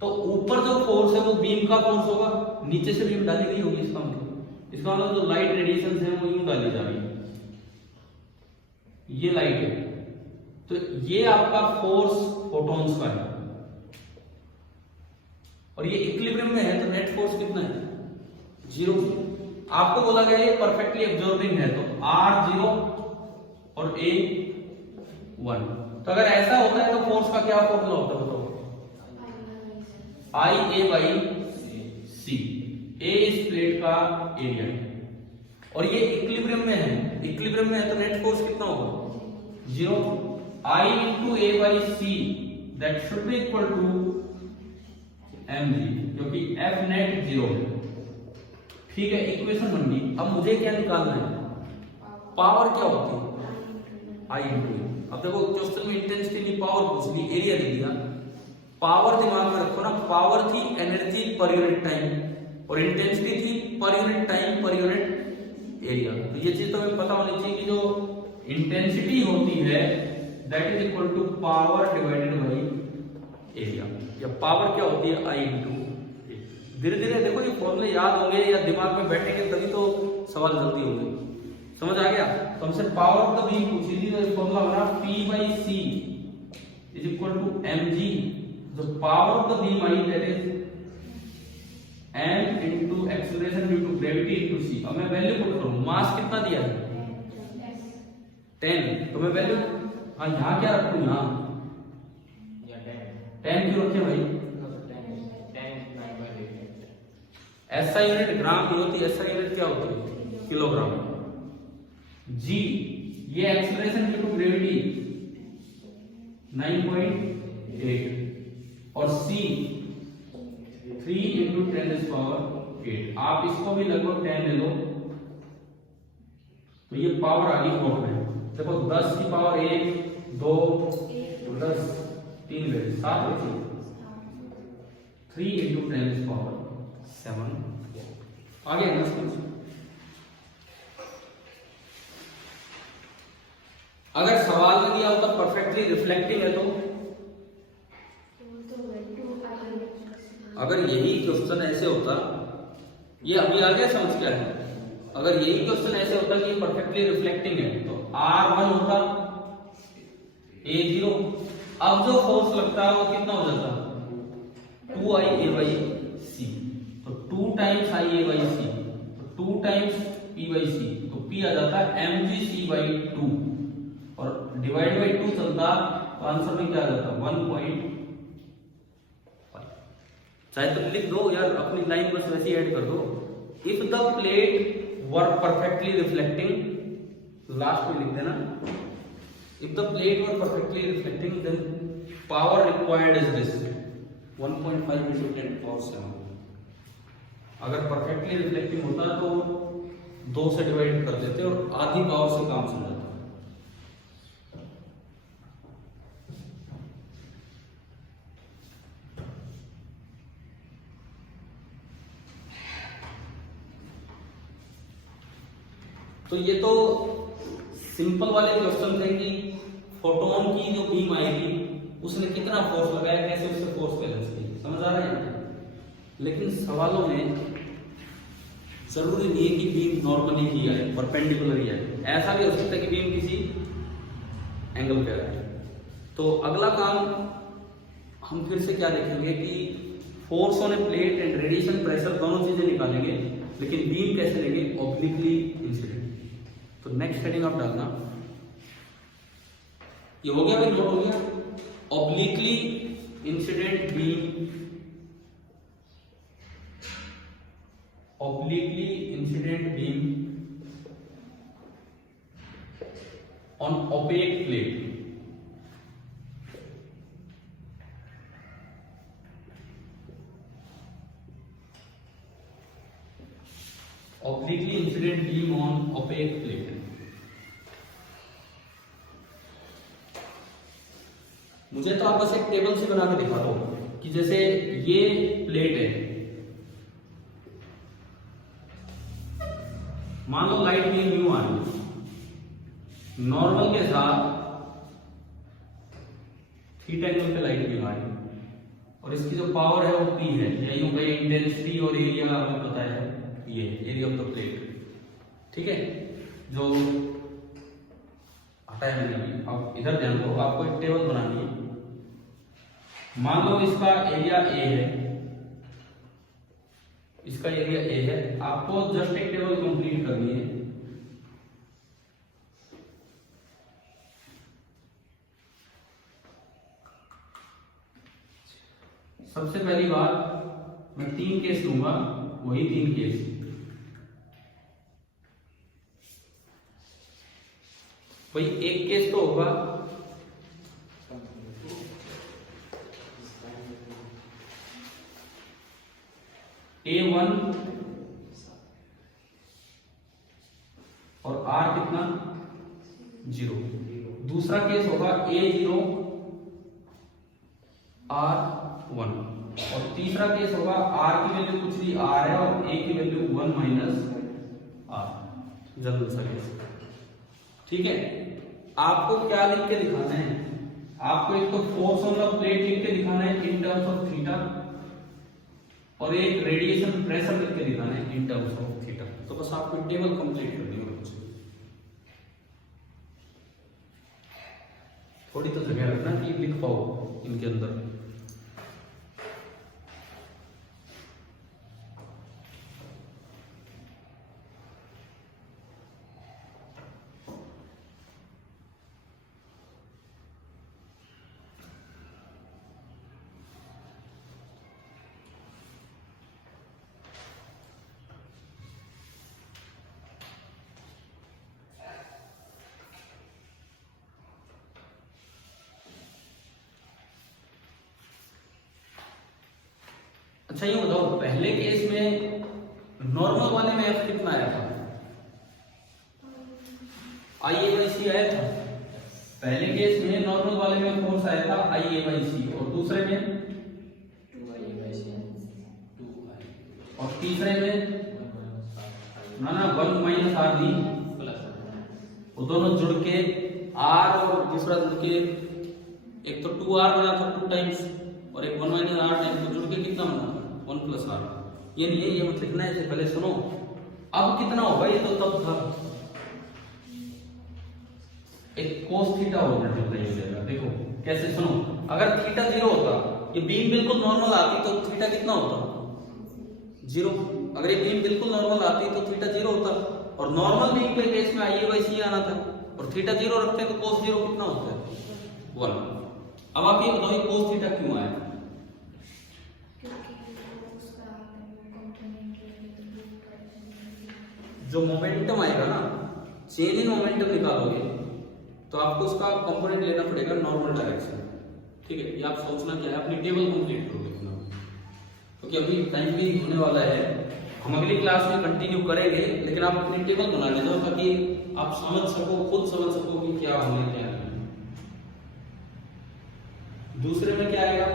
तो ऊपर जो फोर्स है वो बीम का फोर्स होगा, नीचे से बीम डाली गई होगी। इसका मतलब जो लाइट रेडिएशन है वो यूं डाली जा रही है, ये लाइट है, तो ये आपका फोर्स फोटॉन्स का है, और ये इक्विलिब्रियम में है, तो नेट फोर्स कितना है? 0। आपको बोला गया ये परफेक्टली एब्जॉर्बिंग है, तो R 0 और A 1। तो अगर ऐसा होता है तो फोर्स का क्या फॉर्मूला होता है बताओ? IA by C। A इस प्लेट का एरिया है, और ये इक्विलिब्रियम में है। इक्विलिब्रियम में है तो नेट फोर्स कितना होगा? 0। I into A by C that should be equal to mg, क्योंकि F net 0 है। ठीक है, इक्वेशन बन गई। अब मुझे क्या निकालना है? पावर क्या होती है? I into A। अब देखो क्वेश्चन में इंटेंसिटी नहीं, पावर पूछ ली, एरिया दे दिया। पावर दिमाग में रखो ना, पावर थी एनर्जी पर यूनिट टाइम, और इंटेंसिटी थी पर unit time per unit area. तो ये चीज तो हमें पता होनी चाहिए कि जो इंटेंसिटी होती है that is equal to power divided by area, या पावर क्या होती है? I into A। धीरे धीरे देखो ये फॉर्मूले याद होंगे या दिमाग में बैठेंगे तभी तो सवाल जल्दी होंगे। समझ आ गया? तो हमसे पावर ऑफ द बीम पूछी थी, तो फॉर्मूला बना P by C is equal to mg। जो power of the beam I that is m into acceleration due to gravity into c। अब मैं वैल्यू पुट करूं, मास कितना दिया है? 10। तो मैं वैल्यू यहाँ क्या रखूं? यहाँ 10 क्यों रखे भाई? ऐसा यूनिट ग्राम की होती है, ऐसा यूनिट क्या होती है? किलोग्राम। जी ये एक्सेलरेशन ड्यू टू ग्रेविटी 9.8, और सी 3 into 10⁸ आप इसको भी लगभग 10 ले लो, तो ये पावर आ गई 4 में। देखो 10 की पावर 1 2 10 3 वैल्यू 7 होती है, 3 into 10⁷ आगे नेक्स्ट। अगर सवाल में दिया होता परफेक्टली रिफ्लेक्टिंग है, तो अगर यही क्वेश्चन ऐसे होता, ये अभी आ गया समझ क्या है? अगर यही क्वेश्चन ऐसे होता कि परफेक्टली रिफ्लेक्टिंग है, तो R1 होता A0। अब जो फोर्स लगता है वो कितना हो जाता? 2IA by C। तो 2 times IA by C, तो 2 times P by C, तो P आ जाता है mgc by 2, और डिवाइड बाई 2 चलता, तो आंसर में क्या आ जाता? 1.5। चाहे तुम लिख दो यार, अपनी लाइन बस वैसे ऐड कर दो। If the plate were perfectly reflecting, last में लिख देना, if the plate were perfectly reflecting then power required is this 1.5 into 10⁷। अगर परफेक्टली रिफ्लेक्टिंग होता तो 2 से डिवाइड कर देते और आधी पावर से काम चल जाता। तो ये तो सिंपल वाले क्वेश्चन थे कि फोटोन की जो बीम आएगी उसने कितना फोर्स लगाया, कैसे उससे फोर्स बैलेंस की, समझ आ रहा है? लेकिन सवालों में जरूरी नहीं है कि बीम नॉर्मली ही आए, परपेंडिकुलर ही आए। ऐसा भी हो सकता है कि बीम किसी एंगल क्या है। तो अगला काम हम फिर से क्या देखेंगे कि force on a plate and radiation pressure दोनों चीजें निकालेंगे, लेकिन बीम कैसे लेंगे, ऑब्लिकली इंसिडेंट। तो नेक्स्ट हेडिंग आप डालना, ये हो गया भाई, नोट हो गया, obliquely incident beam, obliquely incident beam on opaque plate. Obliquely incident beam on opaque plate। मुझे तो आप बस एक टेबल से बना के दिखा दो कि जैसे ये प्लेट है, मान लो लाइट में न्यू आ रही, नॉर्मल के साथ थीटा एंगल पे लाइट बीम आ रही, और इसकी जो पावर है वो P है, या यूं कहीं इंटेंसिटी और एरिया हमें पता है, ये एरिया ऑफ द प्लेट, ठीक है। जो हटाया मैंने अभी, अब इधर ध्यान दो, आपको एक टेबल बनानी है। मान लो इसका एरिया ए है, इसका एरिया ए है, आपको जस्ट एक टेबल कंप्लीट करनी है। सबसे पहली बात मैं 3 केस लूंगा, वही 3 केस। भाई एक केस तो होगा A1 और R कितना 0। दूसरा केस होगा A0 R1, और तीसरा केस होगा R की वैल्यू कुछ नहीं R है और A की वैल्यू 1 माइनस R, जल्द सा केस, ठीक है। आपको क्या लिख के दिखाना है, आपको एक तो फोर्स ऑन द प्लेट लिख के दिखाना है इन टर्म्स ऑफ थीटा, और एक रेडिएशन प्रेशर लिख के दिखाना है इन टर्म्स ऑफ थीटा। तो बस आपको टेबल कंप्लीट करनी है, कुछ थोड़ी तो जगह रखना कि लिख पाओ इनके अंदर। अच्छा ये बताओ, पहले केस में नॉर्मल वाले में एफ कितना आया था, IA/C आया था। पहले केस में नॉर्मल वाले में फोर्स आया था IA/C, और दूसरे में 2IA/C, और तीसरे में ना 1 माइनस R दी, वो दोनों जुड़ के R और दूसरा जुड़ के एक तो 2R बना था 2 टाइम्स, और एक 1 माइनस R टाइम्स, तो जुड़ के कितना बना 1 प्लस R। ये नहीं है, ये मत लिखना है, पहले सुनो अब कितना होगा, ये तो तब था एक कोस थीटा हो जाएगा। देखो कैसे, सुनो, अगर थीटा 0 होता, ये बीम बिल्कुल नॉर्मल आती तो थीटा कितना होता 0। अगर ये बीम बिल्कुल नॉर्मल आती तो थीटा 0 होता, और नॉर्मल बीम के केस में IA/C आना था, और थीटा 0 रखते हैं तो कोस 0 कितना होता है 1। अब आप ये बताओ कोस थीटा क्यों आया, जो मोमेंटम आएगा ना, चेंज इन मोमेंटम निकालोगे तो आपको उसका कंपोनेंट लेना पड़ेगा नॉर्मल डायरेक्शन, ठीक है। ये आप सोचना क्या है, अपनी टेबल कंप्लीट करोगे, क्योंकि अभी टाइम भी होने वाला है, हम अगली क्लास में कंटिन्यू करेंगे, लेकिन आप अपनी टेबल बना लेना ताकि आप समझ सको, खुद समझ सको कि क्या होने क्या है। दूसरे में क्या आएगा,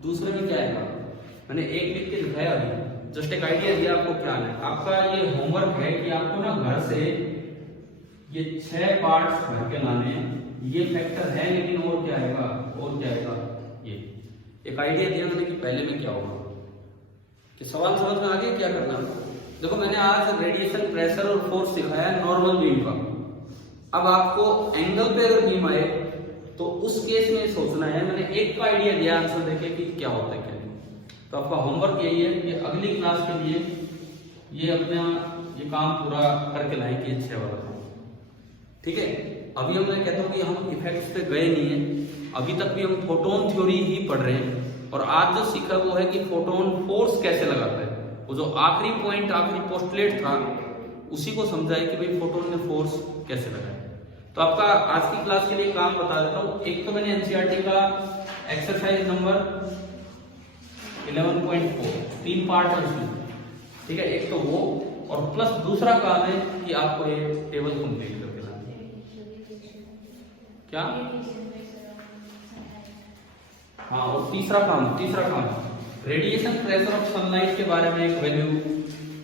दूसरे में क्या आएगा, मैंने एक लिख के दिखाया अभी, जस्ट एक आइडिया दिया आपको क्या है। आपका ये होमवर्क है कि आपको ना घर से ये 6 पार्ट्स भर के लाने हैं। ये फैक्टर है, लेकिन और क्या आएगा, और क्या आएगा, ये एक आइडिया दिया मैंने कि पहले में क्या होगा, कि सवाल समझ में आ गया क्या करना है। देखो मैंने आज रेडिएशन प्रेशर और फोर्स सिखाया नॉर्मल बीम का। अब आपको एंगल पे अगर बीम आए तो उस केस में सोचना है, मैंने एक का आइडिया दिया आंसर देके कि क्या होता है क्या नहीं। तो आपका होमवर्क यही है कि अगली क्लास के लिए ये अपना ये काम पूरा करके लाएं कि अच्छे वाला काम, ठीक है। अभी हम मैं कहता हूँ कि हम इफेक्ट्स पे गए नहीं है, अभी तक भी हम फोटोन थ्योरी ही पढ़ रहे हैं। और आज जो सीखा वो है कि फोटोन फोर्स कैसे लगाता है, वो जो आखिरी पॉइंट आखिरी पोस्टुलेट था उसी को समझा है कि भाई फोटोन ने फोर्स कैसे लगाया। तो आपका आज की क्लास के लिए काम बता देता हूँ। एक तो मैंने एनसीईआरटी का एक्सरसाइज नंबर 11.4 3 पार्ट है उसमें, ठीक है, एक तो वो, और प्लस दूसरा काम है कि आपको ये टेबल कंप्लीट करके लाना है। क्या? हाँ, और तीसरा काम रेडिएशन प्रेशर ऑफ सनलाइट के बारे में एक वैल्यू,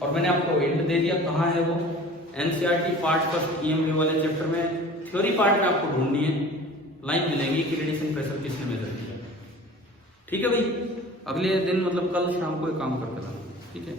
और मैंने आपको हिंट दे दिया कहाँ है वो, एनसीईआरटी पार्ट फर्स्ट ईएमयू वाले चैप्टर में थ्योरी पार्ट में आपको ढूंढनी है, लाइन मिलेगी कि रेडिएशन प्रेशर किसने मेजर किया, ठीक है भाई। अगले दिन मतलब कल शाम को एक काम करके लाना, ठीक है।